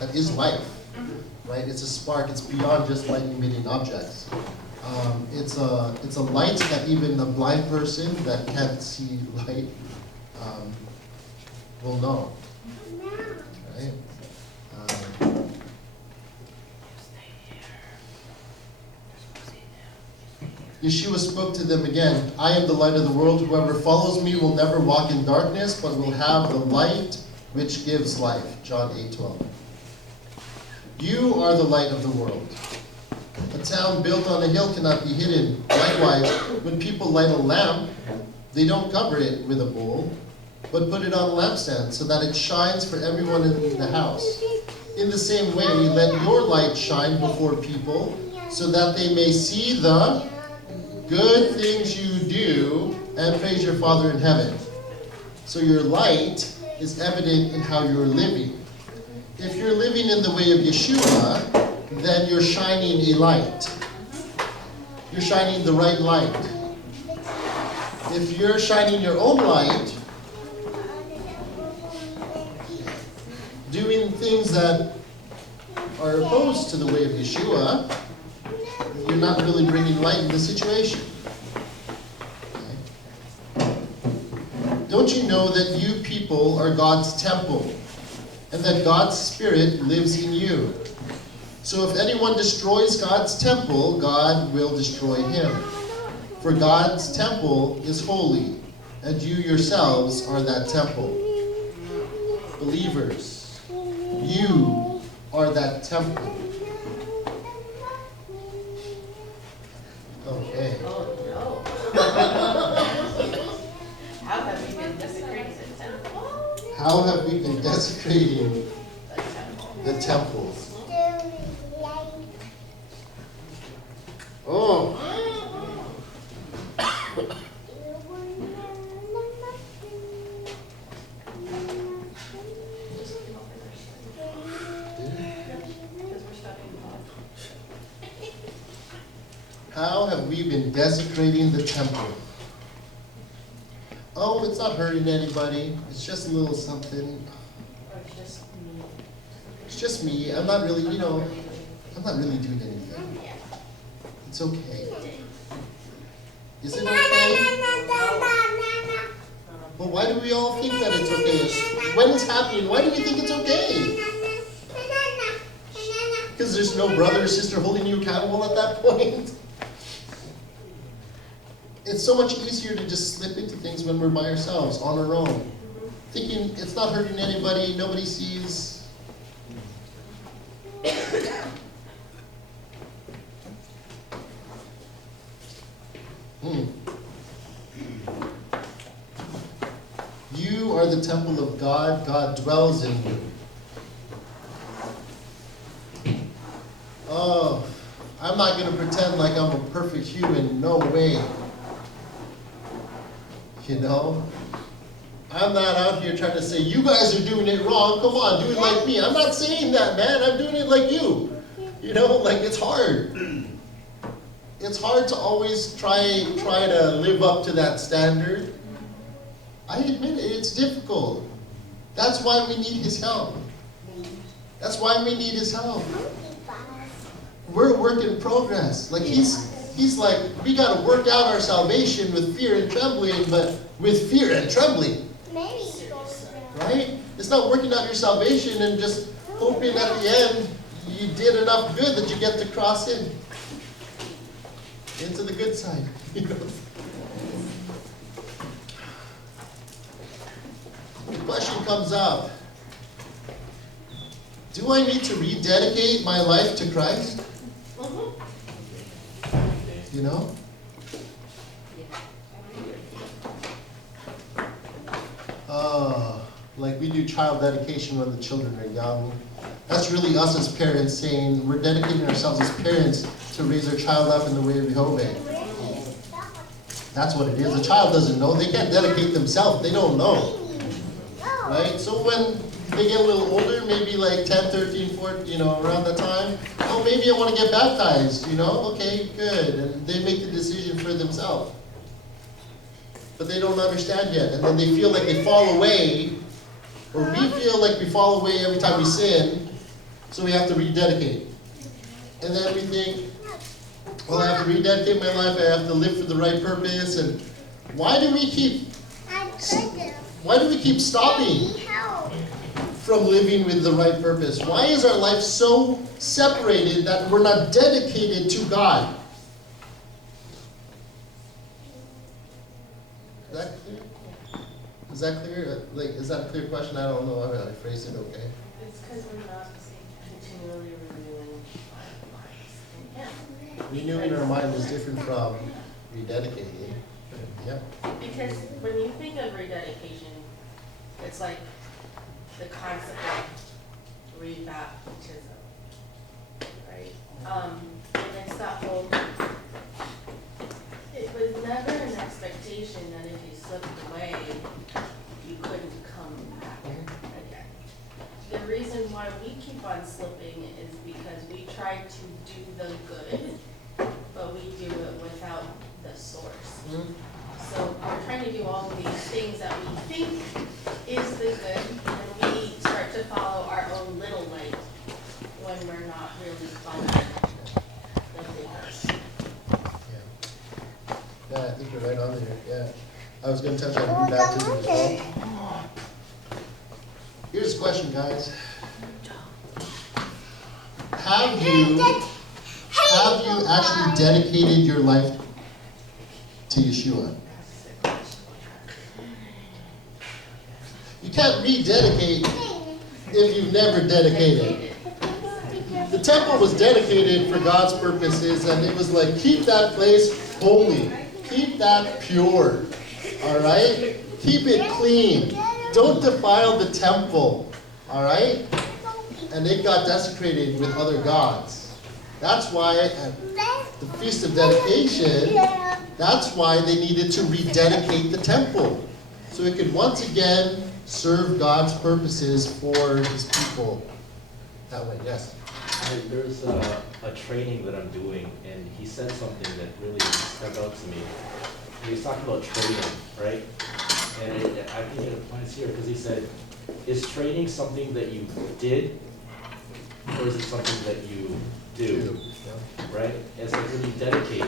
that is life, right? It's a spark. It's beyond just light emitting objects. It's a light that even a blind person that can't see light will know, right? Yeshua spoke to them again, I am the light of the world. Whoever follows me will never walk in darkness, but will have the light which gives life. John 8:12. You are the light of the world. A town built on a hill cannot be hidden. Likewise, when people light a lamp, they don't cover it with a bowl, but put it on a lampstand so that it shines for everyone in the house. In the same way, let your light shine before people so that they may see the good things you do and praise your Father in heaven. So your light is evident in how you're living. If you're living in the way of Yeshua, then you're shining a light. You're shining the right light. If you're shining your own light, doing things that are opposed to the way of Yeshua, you're not really bringing light in the situation. Okay? Don't you know that you people are God's temple, and that God's Spirit lives in you? So if anyone destroys God's temple, God will destroy him. For God's temple is holy, and you yourselves are that temple. Believers, you are that temple. Okay. Oh, no. How have we been desecrating the temple? How have we been desecrating The temple. the temple? Oh. How have we been desecrating the temple? Oh, it's not hurting anybody. It's just a little something. Or just me. It's just me. I'm not really, I'm not really doing anything. It's okay. Is it okay? But why do we all think that it's okay? When it's happening, why do we think it's okay? Because there's no brother or sister holding you accountable at that point. It's so much easier to just slip into things when we're by ourselves, on our own. Thinking it's not hurting anybody, nobody sees. You are the temple of God. God dwells in you. Oh, I'm not going to pretend like I'm a perfect human. No way. I'm not out here trying to say, you guys are doing it wrong. Come on, do it like me. I'm not saying that, man. I'm doing it like you. It's hard. It's hard to always try to live up to that standard. I admit it, it's difficult. That's why we need His help. That's why we need His help. We're a work in progress. He's like, we got to work out our salvation with fear and trembling, but with fear and trembling. Right? It's not working out your salvation and just hoping at the end you did enough good that you get to cross into the good side. You know? The question comes up, do I need to rededicate my life to Christ? You know? Like we do child dedication when the children are young. That's really us as parents saying we're dedicating ourselves as parents to raise our child up in the way of Jehovah. That's what it is. A child doesn't know. They can't dedicate themselves. They don't know. Right? So when they get a little older, maybe like 10, 13, 14, around that time, oh, maybe I want to get baptized, Okay, good. And they make the decision for themselves. But they don't understand yet. And then they feel like they fall away, or we feel like we fall away every time we sin, so we have to rededicate. And then we think, well, I have to rededicate my life, I have to live for the right purpose, and why do we keep stopping from living with the right purpose? Why is our life so separated that we're not dedicated to God? Is that clear? Is that clear? Is that a clear question? I don't know how I phrased it okay. It's because we're not continually renewing our minds. Renewing our mind is different from rededicating. Yeah. Because when you think of rededication, it's like the concept of rebaptism, right? And it's that whole, it was never an expectation that if you slipped away, you couldn't come back again. The reason why we keep on slipping is because we try to do the good, but we do it without the source. So we're trying to do all of these things that we think is the good, and we start to follow our own little light when we're not really following the bigger. Yeah, I think you're right on there. Yeah. I was going to touch on rebaptism as well. Here's a question, guys. Have you actually dedicated your life to Yeshua? You can't rededicate if you've never dedicated. The temple was dedicated for God's purposes, and it was like, keep that place holy. Keep that pure. All right? Keep it clean. Don't defile the temple. All right? And it got desecrated with other gods. That's why at the Feast of Dedication, that's why they needed to rededicate the temple. So it could once again serve God's purposes for his people. That way, yes. There's a training that I'm doing, and he said something that really stuck out to me. He was talking about training, right? And I think it applies here because he said, is training something that you did, or is it something that you do? Right? It's like when you dedicate,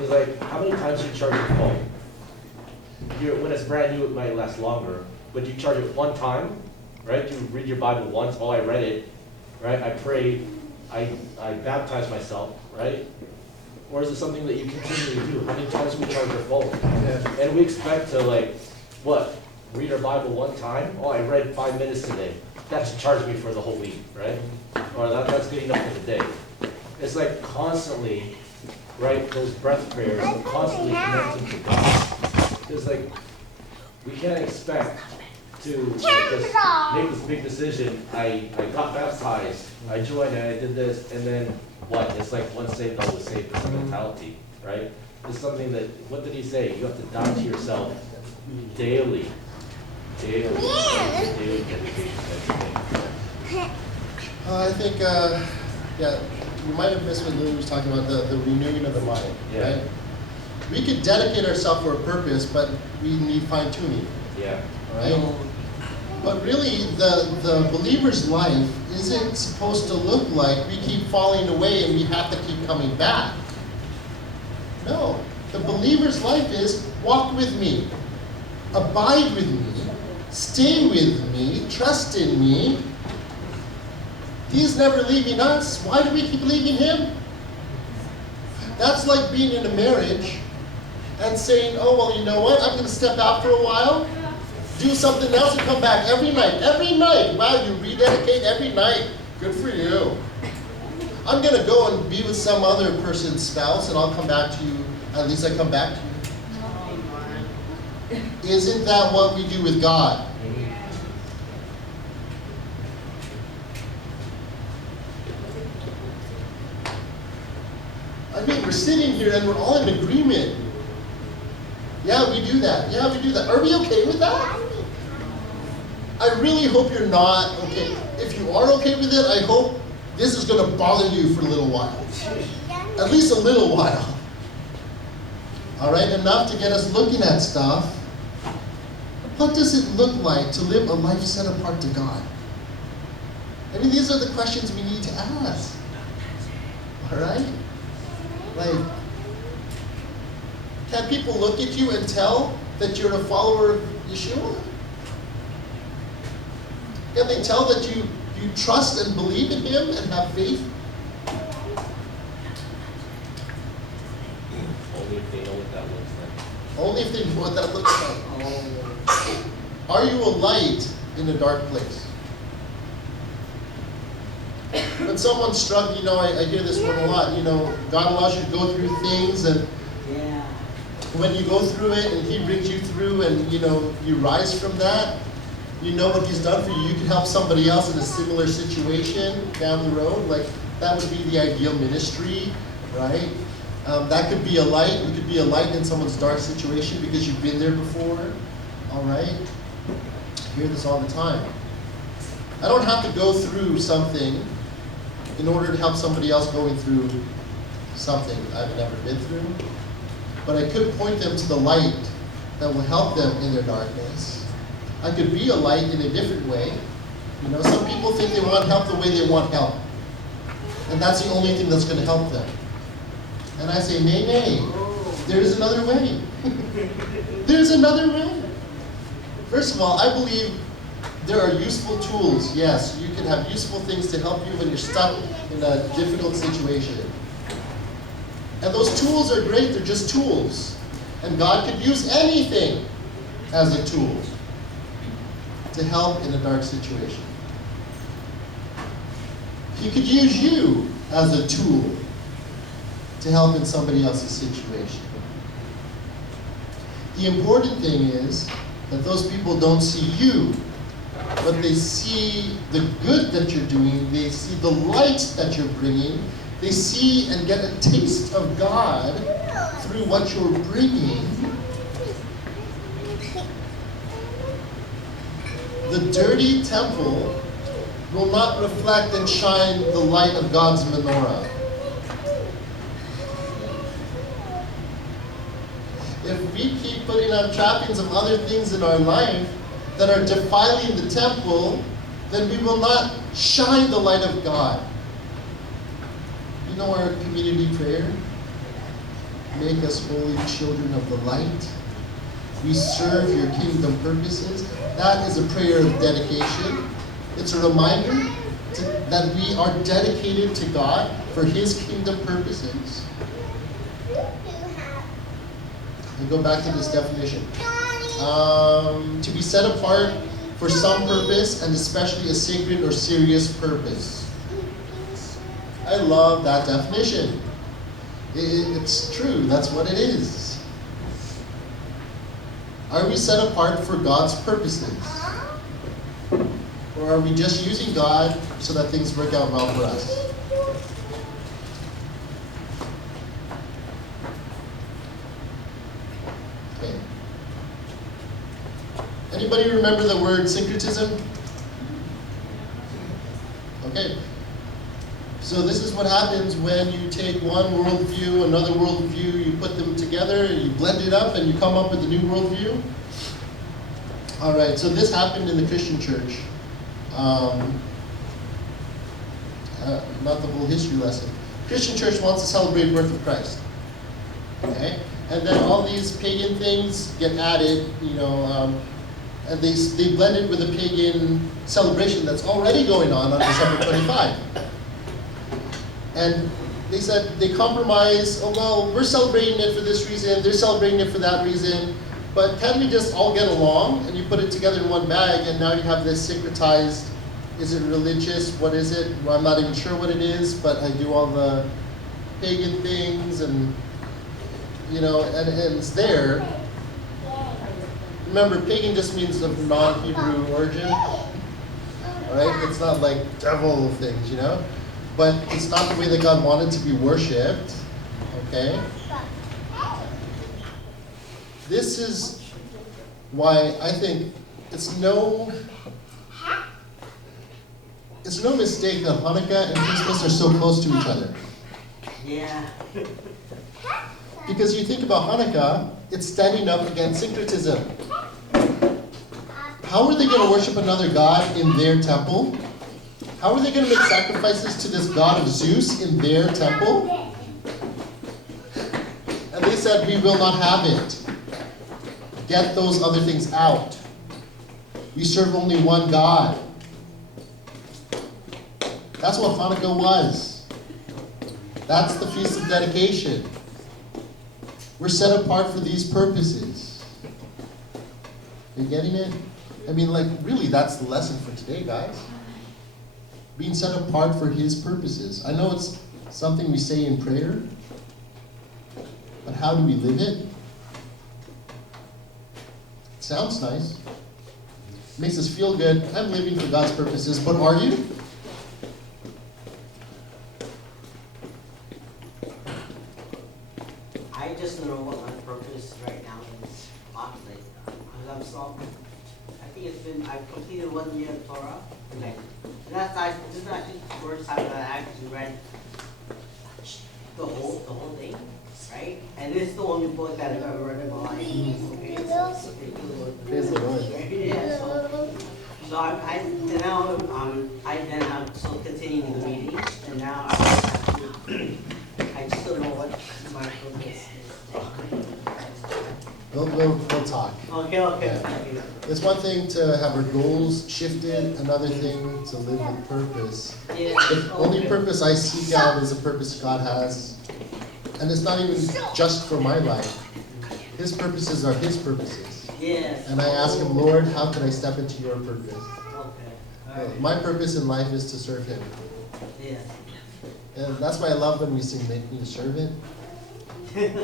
it's like how many times do you charge your phone? When it's brand new, it might last longer, but you charge it one time, right? You read your Bible once, oh, I read it, right? I prayed, I baptized myself, right? Or is it something that you continually do? How many times do we charge our phone? Yeah. And we expect to read our Bible one time? Oh, I read 5 minutes today. That should charge me for the whole week, right? Or that's good enough for the day. It's like constantly, right, those breath prayers, constantly connecting to God. It's like, we can't expect to just make this big decision. I got baptized, I joined and I did this, and then what? It's like once saved, always saved. It's a mentality, right? It's something that, what did he say? You have to die to yourself daily. Daily dedication. I think, you might have missed what Louis was talking about, the renewing of the mind, Yeah. right? We could dedicate ourselves for a purpose, but we need fine-tuning, Yeah. all right? But really, the believer's life isn't supposed to look like we keep falling away and we have to keep coming back. No. The believer's life is walk with me, abide with me, stay with me, trust in me, He's never leaving us. Why do we keep leaving him? That's like being in a marriage and saying, oh, well, you know what? I'm going to step out for a while, do something else, and come back every night. Every night. Wow, you rededicate every night. Good for you. I'm going to go and be with some other person's spouse, and I'll come back to you. At least I come back to you. Isn't that what we do with God? I mean, we're sitting here and we're all in agreement. Yeah, we do that. Yeah, we do that. Are we okay with that? I really hope you're not okay. If you are okay with it, I hope this is going to bother you for a little while. At least a little while. All right, enough to get us looking at stuff. What does it look like to live a life set apart to God? I mean, these are the questions we need to ask. All right? Like, can people look at you and tell that you're a follower of Yeshua? Can they tell that you trust and believe in him and have faith? Only if they know what that looks like. Only if they know what that looks like. Are you a light in a dark place? When someone's struggling, you know, I hear this one a lot, you know, God allows you to go through things, and when you go through it and he brings you through and, you know, you rise from that, you know what he's done for you. You can help somebody else in a similar situation down the road. Like, that would be the ideal ministry, right? That could be a light. You could be a light in someone's dark situation because you've been there before, all right? I hear this all the time. I don't have to go through something in order to help somebody else going through something I've never been through. But I could point them to the light that will help them in their darkness. I could be a light in a different way. You know, some people think they want help the way they want help. And that's the only thing that's going to help them. And I say, nay, nay, there's another way. There's another way. First of all, I believe there are useful tools. Yes, you can have useful things to help you when you're stuck in a difficult situation. And those tools are great, they're just tools. And God could use anything as a tool to help in a dark situation. He could use you as a tool to help in somebody else's situation. The important thing is that those people don't see you, but they see the good that you're doing, they see the light that you're bringing, they see and get a taste of God through what you're bringing. The dirty temple will not reflect and shine the light of God's menorah. If we keep putting on trappings of other things in our life that are defiling the temple, then we will not shine the light of God. You know our community prayer? Make us holy children of the light. We serve your kingdom purposes. That is a prayer of dedication. It's a reminder that we are dedicated to God for his kingdom purposes. We go back to this definition. To be set apart for some purpose, and especially a sacred or serious purpose. I love that definition. It's true, that's what it is. Are we set apart for God's purposes? Or are we just using God so that things work out well for us? Okay. Anybody remember the word syncretism? Okay. So this is what happens when you take one worldview, another worldview, you put them together, you blend it up, and you come up with a new worldview. All right, so this happened in the Christian church. Not the whole history lesson. Christian church wants to celebrate birth of Christ. Okay? And then all these pagan things get added, you know, And they blended with a pagan celebration that's already going on December 25. And they said they compromise, oh well, we're celebrating it for this reason, they're celebrating it for that reason, but can't we just all get along? And you put it together in one bag, and now you have this syncretized, is it religious, what is it? Well, I'm not even sure what it is, but I do all the pagan things, and and it's there. Remember, pagan just means of non-Hebrew origin, right? It's not like devil things, But it's not the way that God wanted to be worshipped, okay? This is why I think it's no mistake that Hanukkah and Christmas are so close to each other. Yeah. Because you think about Hanukkah, it's standing up against syncretism. How are they going to worship another god in their temple? How are they going to make sacrifices to this god of Zeus in their temple? And they said, we will not have it. Get those other things out. We serve only one God. That's what Hanukkah was. That's the Feast of Dedication. We're set apart for these purposes. Are you getting it? I mean, really, that's the lesson for today, guys. Being set apart for His purposes. I know it's something we say in prayer, but how do we live it? It sounds nice. It makes us feel good. I'm living for God's purposes, but are you? I just don't know what my purpose right now is. Honestly, I'm so. I think I've completed 1 year of Torah. And that's this is actually the first time that I actually read the whole thing, right? And this is the only book that I've ever read in my life. Okay, Praise the Lord. yeah. So I then I'm still continuing the meeting, and now I just don't know what my purpose is. We'll talk. Okay. Yeah. It's one thing to have our goals shifted, another thing to live with purpose. Yeah. The only purpose I seek out is a purpose God has. And it's not even just for my life. His purposes are His purposes. Yes. And I ask Him, Lord, how can I step into your purpose? Okay. All right. My purpose in life is to serve Him. Yeah. And that's why I love when we sing, Make Me a Servant. Right?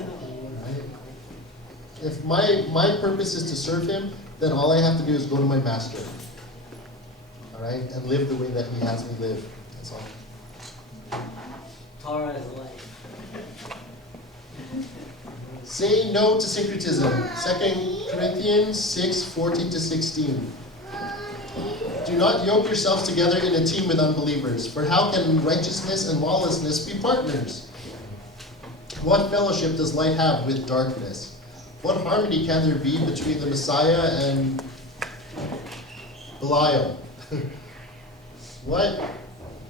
If my purpose is to serve Him, then all I have to do is go to my Master. All right? And live the way that He has me live. That's all. Torah is life. Say no to syncretism. 2 Corinthians 6:14-16. Do not yoke yourselves together in a team with unbelievers, for how can righteousness and lawlessness be partners? What fellowship does light have with darkness? What harmony can there be between the Messiah and Belial? What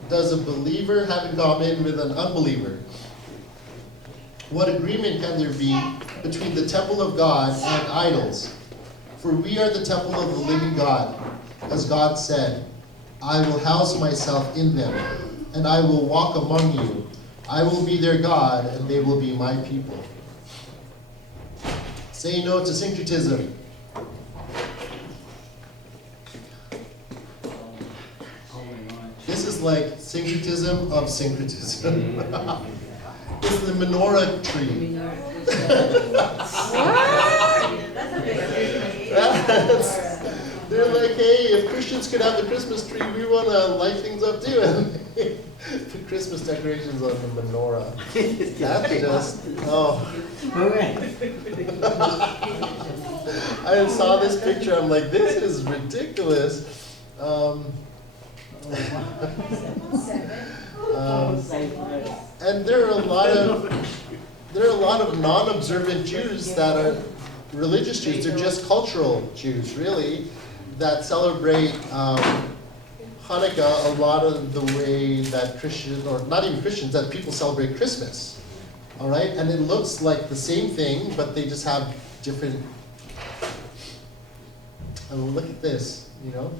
does a believer have in common with an unbeliever? What agreement can there be between the temple of God and idols? For we are the temple of the living God. As God said, I will house myself in them, and I will walk among you. I will be their God, and they will be my people. Say no to syncretism. This is like syncretism of syncretism. It's the menorah tree. They're like, hey, if Christians could have the Christmas tree, we want to light things up too. And put Christmas decorations on the menorah. That's just, I saw this picture, I'm like, this is ridiculous. And there are a lot of non-observant Jews that are religious Jews. They're just cultural Jews, really, that celebrate Hanukkah a lot of the way that Christians, or not even Christians, that people celebrate Christmas. All right, and it looks like the same thing, but they just have different And look at this, you know?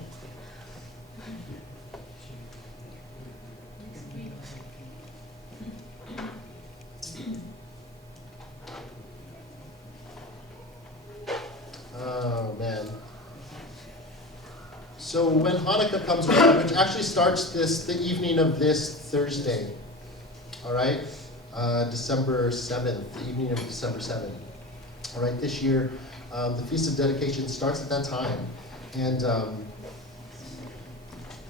Oh, man. So when Hanukkah comes around, which actually starts the evening of this Thursday, all right? December 7th, the evening of December 7th. All right, this year, the Feast of Dedication starts at that time. And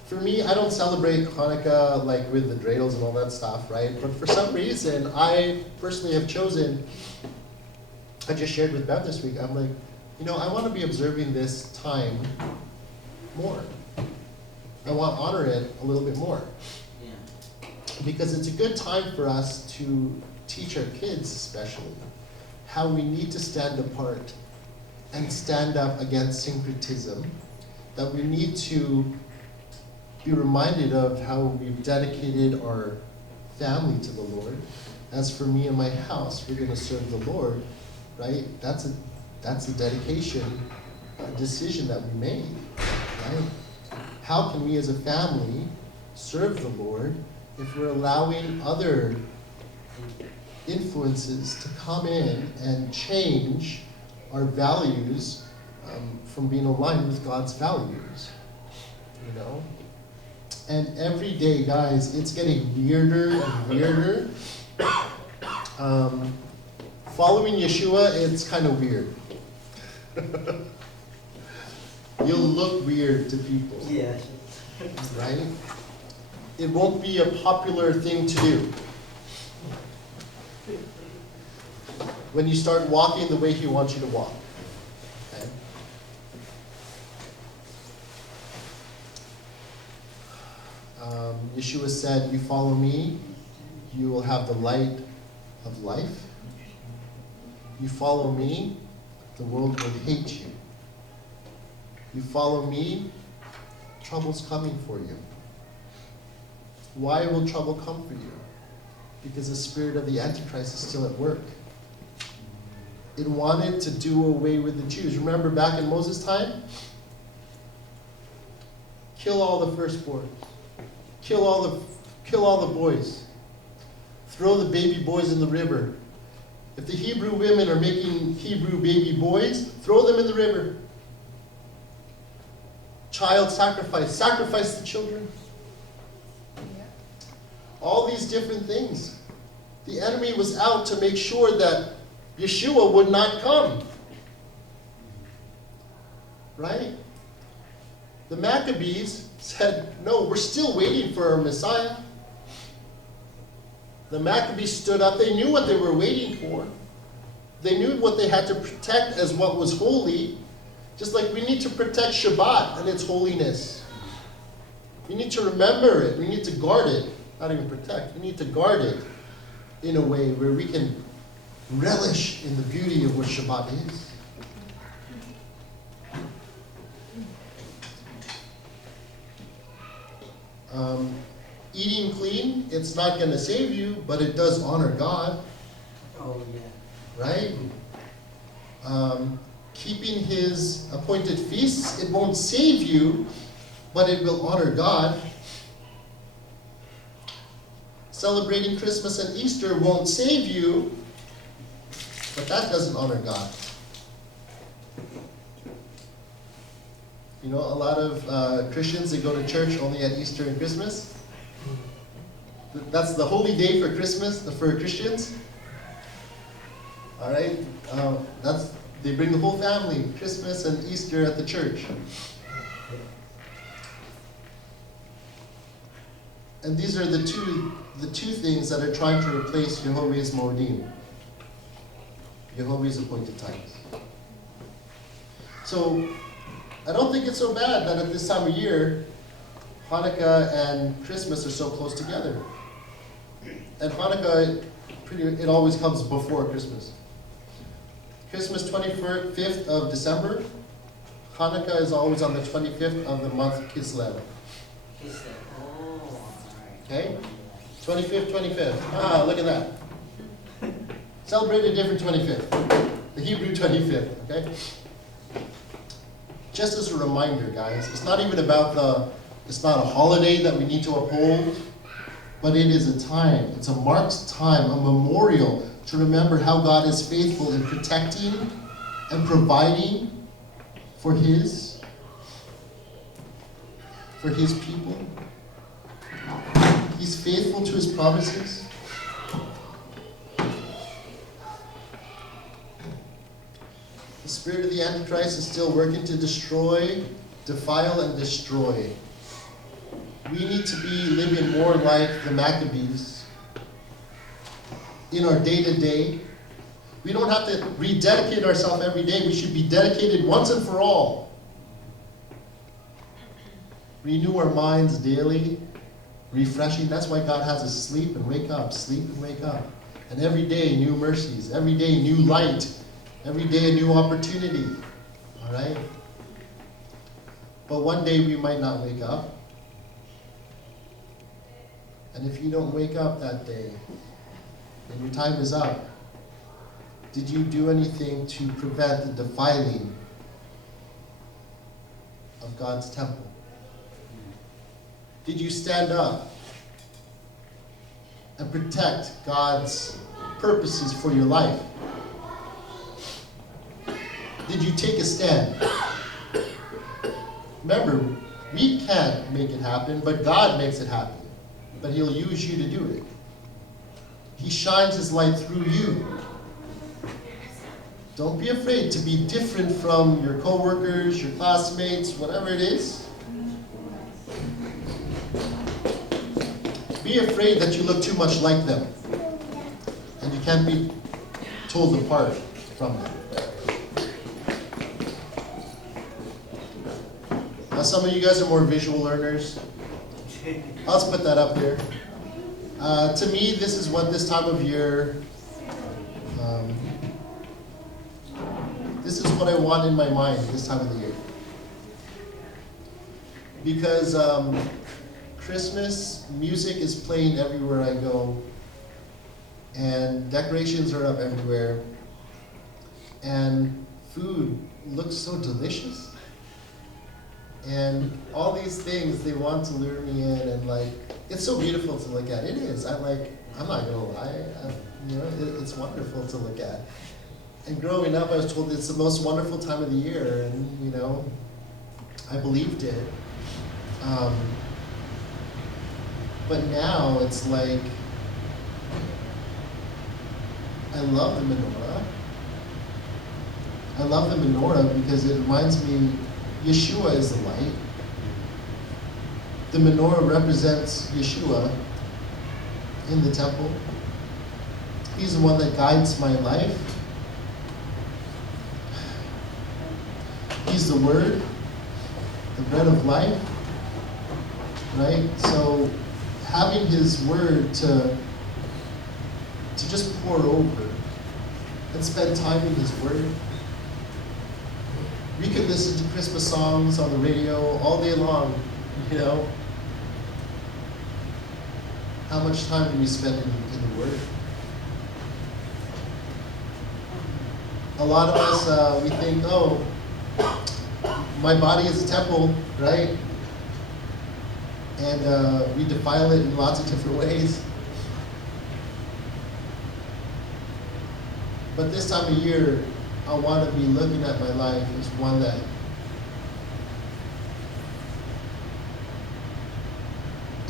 for me, I don't celebrate Hanukkah like with the dreidels and all that stuff, right? But for some reason, I personally have chosen, I just shared with Bev this week, I'm like, you know, I want to be observing this time more. I want to honor it a little bit more. Yeah. Because it's a good time for us to teach our kids especially how we need to stand apart and stand up against syncretism, that we need to be reminded of how we've dedicated our family to the Lord. As for me and my house, we're going to serve the Lord, right? That's a dedication, a decision that we made, right? How can we as a family serve the Lord if we're allowing other influences to come in and change our values from being aligned with God's values, you know? And every day, guys, it's getting weirder and weirder. Following Yeshua, it's kind of weird. You'll look weird to people, Yeah. right? It won't be a popular thing to do. When you start walking the way He wants you to walk. Okay? Yeshua said, you follow me, you will have the light of life. You follow me, the world will hate you. You follow me, trouble's coming for you. Why will trouble come for you? Because the spirit of the Antichrist is still at work. It wanted to do away with the Jews. Remember back in Moses' time? Kill all the firstborn. Kill all the boys. Throw the baby boys in the river. If the Hebrew women are making Hebrew baby boys, throw them in the river. Child sacrifice. Sacrifice the children. All these different things. The enemy was out to make sure that Yeshua would not come. Right? The Maccabees said, no, we're still waiting for our Messiah. The Maccabees stood up. They knew what they were waiting for. They knew what they had to protect as what was holy. Just like we need to protect Shabbat and its holiness. We need to remember it. We need to guard it. Not even protect. We need to guard it in a way where we can relish in the beauty of what Shabbat is. Eating clean, it's not going to save you, but it does honor God. Oh, yeah. Right? Keeping His appointed feasts, it won't save you, but it will honor God. Celebrating Christmas and Easter won't save you, but that doesn't honor God. You know, a lot of Christians, they go to church only at Easter and Christmas. That's the holy day for Christmas, for Christians. All right? They bring the whole family, Christmas and Easter at the church. And these are the two things that are trying to replace Yehovah's Moedim, Yehovah's appointed times. So, I don't think it's so bad that at this time of year, Hanukkah and Christmas are so close together. And Hanukkah, it always comes before Christmas. Christmas 25th of December. Hanukkah is always on the 25th of the month Kislev. Kislev. Oh, alright. Okay? 25th. Ah, look at that. Celebrate a different 25th. The Hebrew 25th, okay? just as a reminder, guys. It's not even about it's not a holiday that we need to uphold, but it is a time, it's a marked time, a memorial to remember how God is faithful in protecting and providing for His people. He's faithful to His promises. The spirit of the Antichrist is still working to destroy, defile, and destroy. We need to be living more like the Maccabees in our day-to-day. We don't have to rededicate ourselves every day. We should be dedicated once and for all. Renew our minds daily, refreshing. That's why God has us sleep and wake up, sleep and wake up. And every day, new mercies. Every day, new light. Every day, a new opportunity. All right? But one day, we might not wake up. And if you don't wake up that day, and your time is up, did you do anything to prevent the defiling of God's temple? Did you stand up and protect God's purposes for your life? Did you take a stand? Remember, we can't make it happen, but God makes it happen. But He'll use you to do it. He shines His light through you. Don't be afraid to be different from your coworkers, your classmates, whatever it is. Be afraid that you look too much like them. And you can't be told apart from them. Now some of you guys are more visual learners. Let's put that up here. To me, this is what this time of year, this is what I want in my mind this time of the year. Because Christmas music is playing everywhere I go, and decorations are up everywhere, and food looks so delicious. And all these things, they want to lure me in, and like, it's so beautiful to look at. It is. I'm not gonna lie. It's wonderful to look at. And growing up, I was told it's the most wonderful time of the year, and I believed it. But now it's like, I love the menorah. I love the menorah because it reminds me Yeshua is the light. The menorah represents Yeshua in the temple. He's the one that guides my life. He's the Word, the bread of life, right? So having His Word to just pour over and spend time in His Word. We could listen to Christmas songs on the radio all day long, How much time do we spend in the Word? A lot of us, we think, my body is a temple, right? And we defile it in lots of different ways. But this time of year, I want to be looking at my life as one that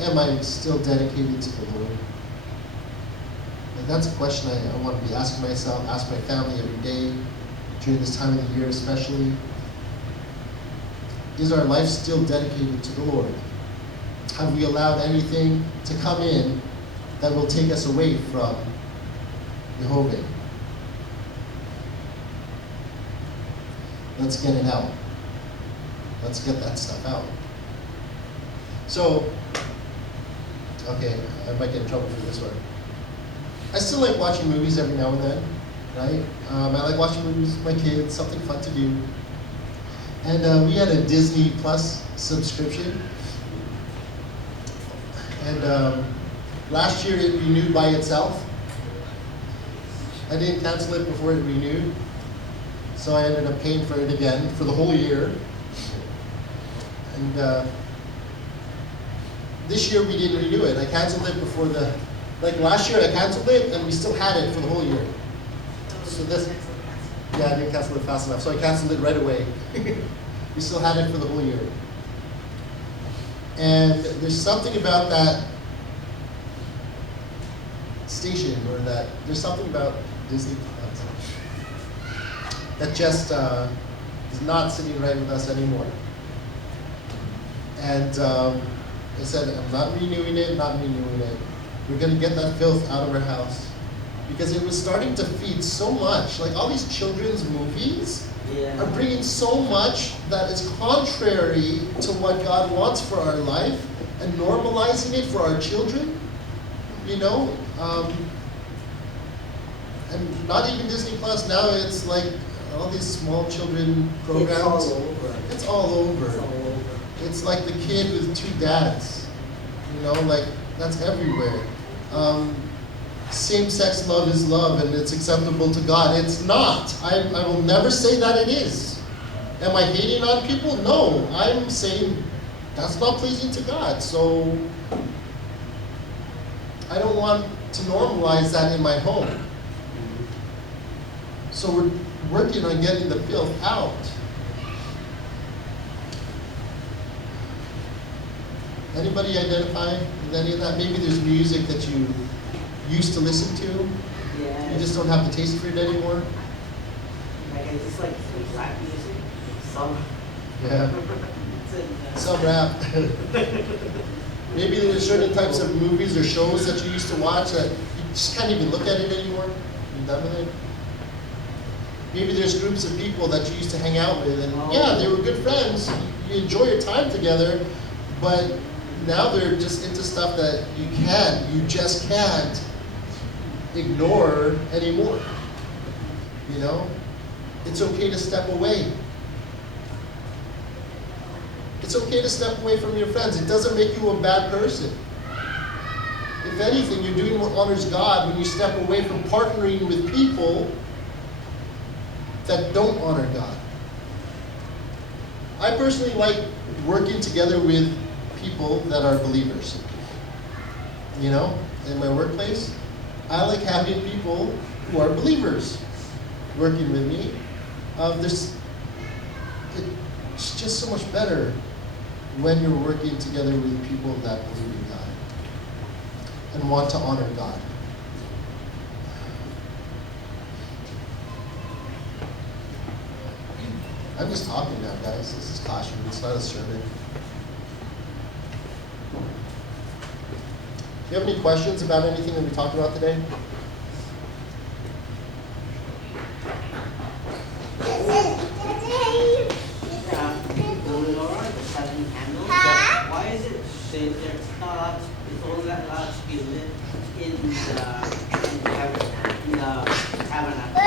am I still dedicated to the Lord? And that's a question I want to be asking myself, ask my family every day, during this time of the year especially. Is our life still dedicated to the Lord? Have we allowed anything to come in that will take us away from Jehovah? Let's get it out. Let's get that stuff out. So, okay, I might get in trouble for this one. I still like watching movies every now and then, right? I like watching movies with my kids, something fun to do. And we had a Disney Plus subscription. And last year it renewed by itself. I didn't cancel it before it renewed. So I ended up paying for it again for the whole year. And this year we didn't renew it. I canceled it before like last year I canceled it and we still had it for the whole year. So this, yeah, I didn't cancel it fast enough, so I canceled it right away. We still had it for the whole year. And there's something about that station, or there's something about Disney Plus that just is not sitting right with us anymore. And I said, I'm not renewing it. We're going to get that filth out of our house. Because it was starting to feed so much. Like all these children's movies Yeah. are bringing so much that is contrary to what God wants for our life and normalizing it for our children. You know? And not even Disney Plus, now it's like all these small children programs. It's all over. It's all over. It's all over. It's like the kid with two dads. You know, like that's everywhere. Same-sex love is love and it's acceptable to God. It's not. I will never say that it is. Am I hating on people? No. I'm saying that's not pleasing to God. So I don't want to normalize that in my home. So we're working on getting the filth out. Anybody identify with any of that? Maybe there's music that you used to listen to. Yeah. You just don't have the taste for it anymore. Like it's just like rap music. Some. Yeah. Some rap. Maybe there's certain types of movies or shows that you used to watch that you just can't even look at it anymore. You're done with it. Maybe there's groups of people that you used to hang out with, and yeah, they were good friends. You enjoy your time together, but now they're just into stuff that you just can't ignore anymore. You know? It's okay to step away. It's okay to step away from your friends. It doesn't make you a bad person. If anything, you're doing what honors God when you step away from partnering with people that don't honor God. I personally like working together with people that are believers. You know, in my workplace, I like having people who are believers working with me. It's just so much better when you're working together with people that believe in God and want to honor God. I'm just talking now, guys. This is classroom. It's not a sermon. Do you have any questions about anything that we talked about today? Why is it it's not allowed, it's only allowed to be lit in the tabernacle?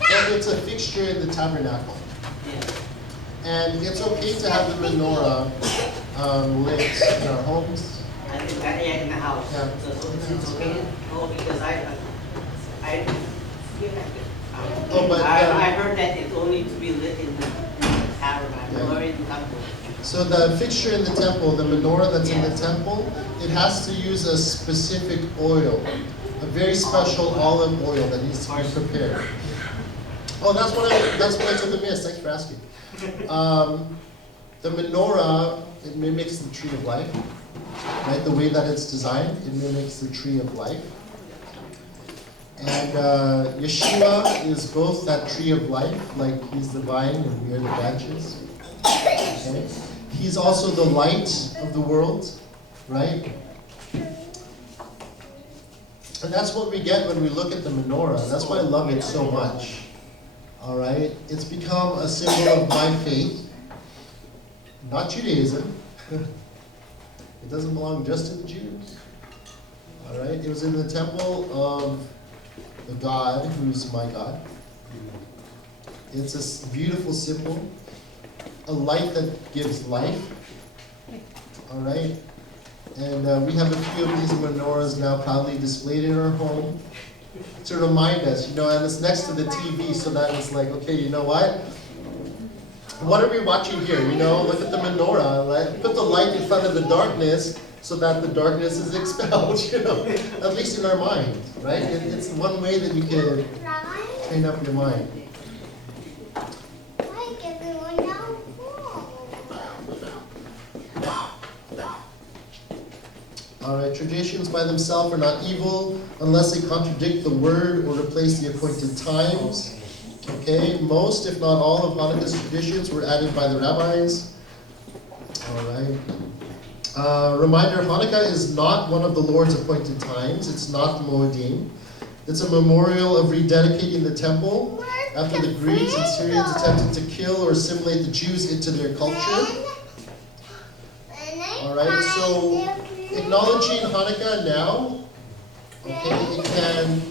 Well, it's a fixture in the tabernacle. Yeah. And it's okay to have the menorah lit in our homes. I think that, yeah, in the house. Yeah. So it's okay. Oh, because but, I heard that it's only to be lit in the tabernacle Yeah. or in the temple. So the fixture in the temple, the menorah that's in the Yeah. temple, it has to use a specific oil, a very special olive oil that needs to be prepared. Oh, that's what I took a miss. Thanks for asking. The menorah, it mimics the tree of life, right? The way that it's designed, it mimics the tree of life. And Yeshua is both that tree of life, like he's the vine and we are the branches. Okay? He's also the light of the world, right? And that's what we get when we look at the menorah. That's why I love it so much. All right? It's become a symbol of my faith, not Judaism. It doesn't belong just to the Jews. All right? It was in the temple of the God who's my God. It's a beautiful symbol, a light that gives life. All right? And we have a few of these menorahs now proudly displayed in our home to remind us, and it's next to the TV so that it's like, okay, you know what? what are we watching here? You know, look at the menorah. Like, put the light in front of the darkness so that the darkness is expelled, you know, at least in our mind, right? It's one way that you can train up your mind. Alright, traditions by themselves are not evil unless they contradict the word or replace the appointed times. Okay, most, if not all, of Hanukkah's traditions were added by the rabbis. Alright. Reminder, Hanukkah is not one of the Lord's appointed times. It's not Moedim. It's a memorial of rededicating the temple after the Greeks and Syrians attempted to kill or assimilate the Jews into their culture. Alright, so acknowledging Hanukkah now, okay, it can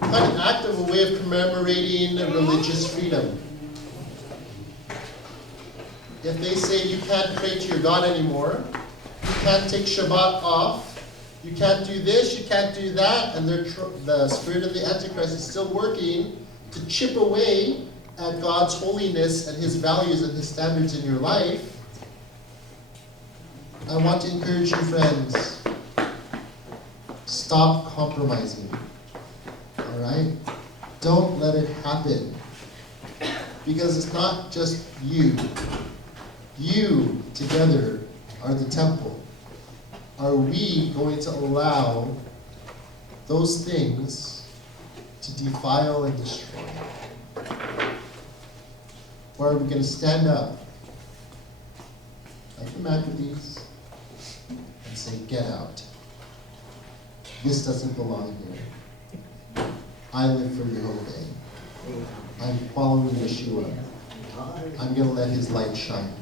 kind of act of a way of commemorating religious freedom. If they say you can't pray to your God anymore, you can't take Shabbat off, you can't do this, you can't do that, and the spirit of the Antichrist is still working to chip away at God's holiness and His values and His standards in your life, I want to encourage you, friends, stop compromising. Alright? Don't let it happen. Because it's not just you. You together are the temple. Are we going to allow those things to defile and destroy? Or are we going to stand up like the Maccabees and say, get out. This doesn't belong here. I live for Yehovah. I'm following Yeshua. I'm going to let His light shine.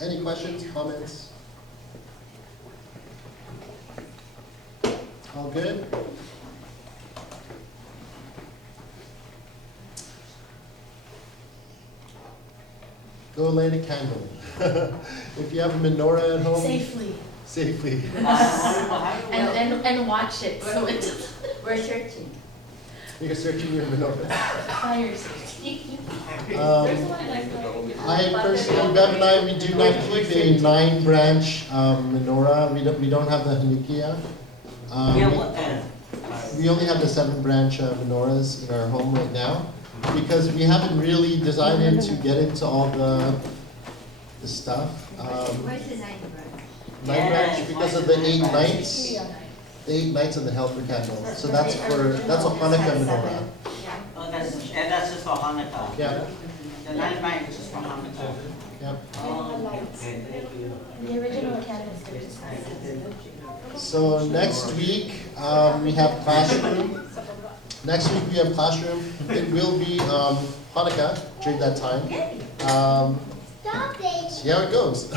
Any questions, comments? All good? Go light a candle. If you have a menorah at home, Safely. safely. And watch it, so it doesn't. We're searching. You're searching your menorah. Fire safety. I personally, Bev and I, we do not keep a 9-branch menorah. We don't have the Hanukkah. We only have the 7-branch menorahs in our home right now because we haven't really decided to get into all the stuff. Where's the 9 branch? 9-branch because of the 8 nights. The 8 nights of the Helper candle. So that's a Hanukkah menorah. Oh, that's just for Hanukkah. Yeah. The 9 branch is just for Hanukkah. Yep. Oh, okay, thank you. The original candlestick. So next week we have classroom. Next week we have classroom. It will be Hanukkah during that time. See how it goes.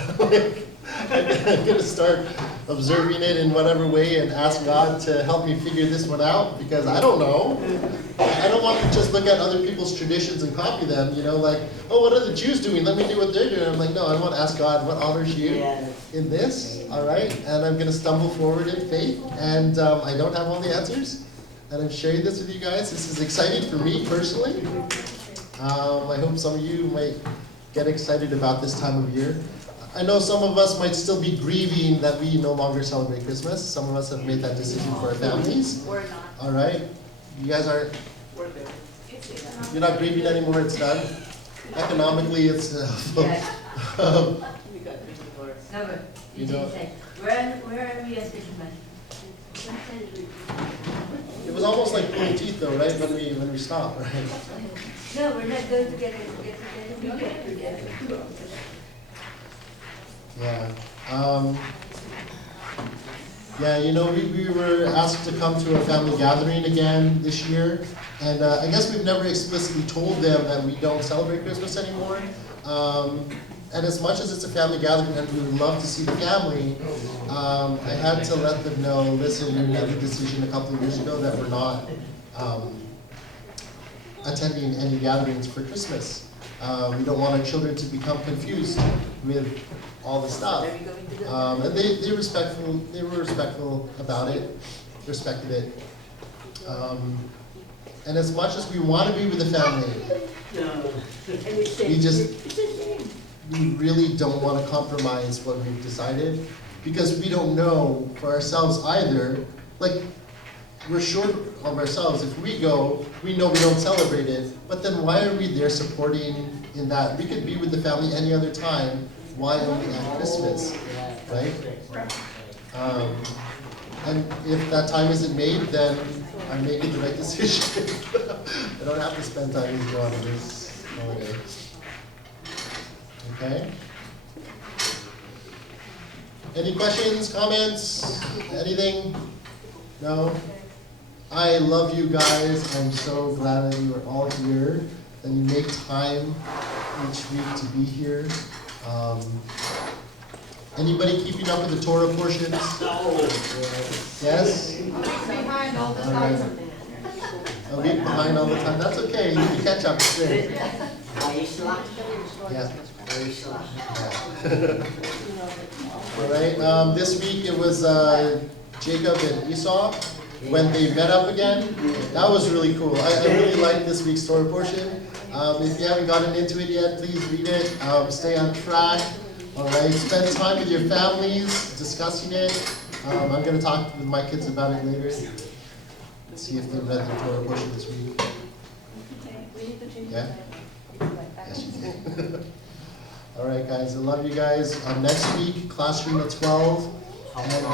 I'm gonna start observing it in whatever way and ask God to help me figure this one out because I don't know. I don't want to just look at other people's traditions and copy them, you know, like, oh, what are the Jews doing? Let me do what they're doing. I'm like, no, I want to ask God what honors you in this, all right? And I'm gonna stumble forward in faith, and I don't have all the answers, and I'm sharing this with you guys. This is exciting for me personally. I hope some of you might get excited about this time of year. I know some of us might still be grieving that we no longer celebrate Christmas. Some of us have made that decision for our families. We're not. All right? You guys aren't, We're good. you're not grieving anymore, it's done. Economically, it's, Yes. We got the divorce. No, but You you know- didn't say, where are we at Christmas? it was almost like pulling teeth though, right? When we stopped, right? No, we're not going to get together. Yeah. Yeah, you know, we were asked to come to a family gathering again this year, and I guess we've never explicitly told them that we don't celebrate Christmas anymore. And as much as it's a family gathering and we would love to see the family, I had to let them know, listen, we made a decision a couple of years ago that we're not attending any gatherings for Christmas. We don't want our children to become confused with all the stuff. And they were respectful about it, respected it. And as much as we want to be with the family, we really don't want to compromise what we've decided, because we don't know for ourselves either. Like, we're sure of ourselves. If we go, we know we don't celebrate it, but then why are we there supporting in that? We could be with the family any other time. Why only at Christmas, right? And if that time isn't made, then I'm making the right decision. I don't have to spend time with you on this holiday. Okay? Any questions, comments, anything? No? I love you guys. I'm so glad that you are all here, that you make time each week to be here. Anybody keeping up with the Torah portions? Yes? Behind all the All right. time. A week behind all the time. That's okay. You can catch up soon. Yeah. All right. This week it was Jacob and Esau when they met up again. That was really cool. I really liked this week's Torah portion. If you haven't gotten into it yet, please read it. Stay on track. All right. Spend time with your families discussing it. I'm going to talk with my kids about it later. See if they read the Torah portion this week. Yeah? Yes, you did. All right, guys. I love you guys. Next week, classroom at 12. And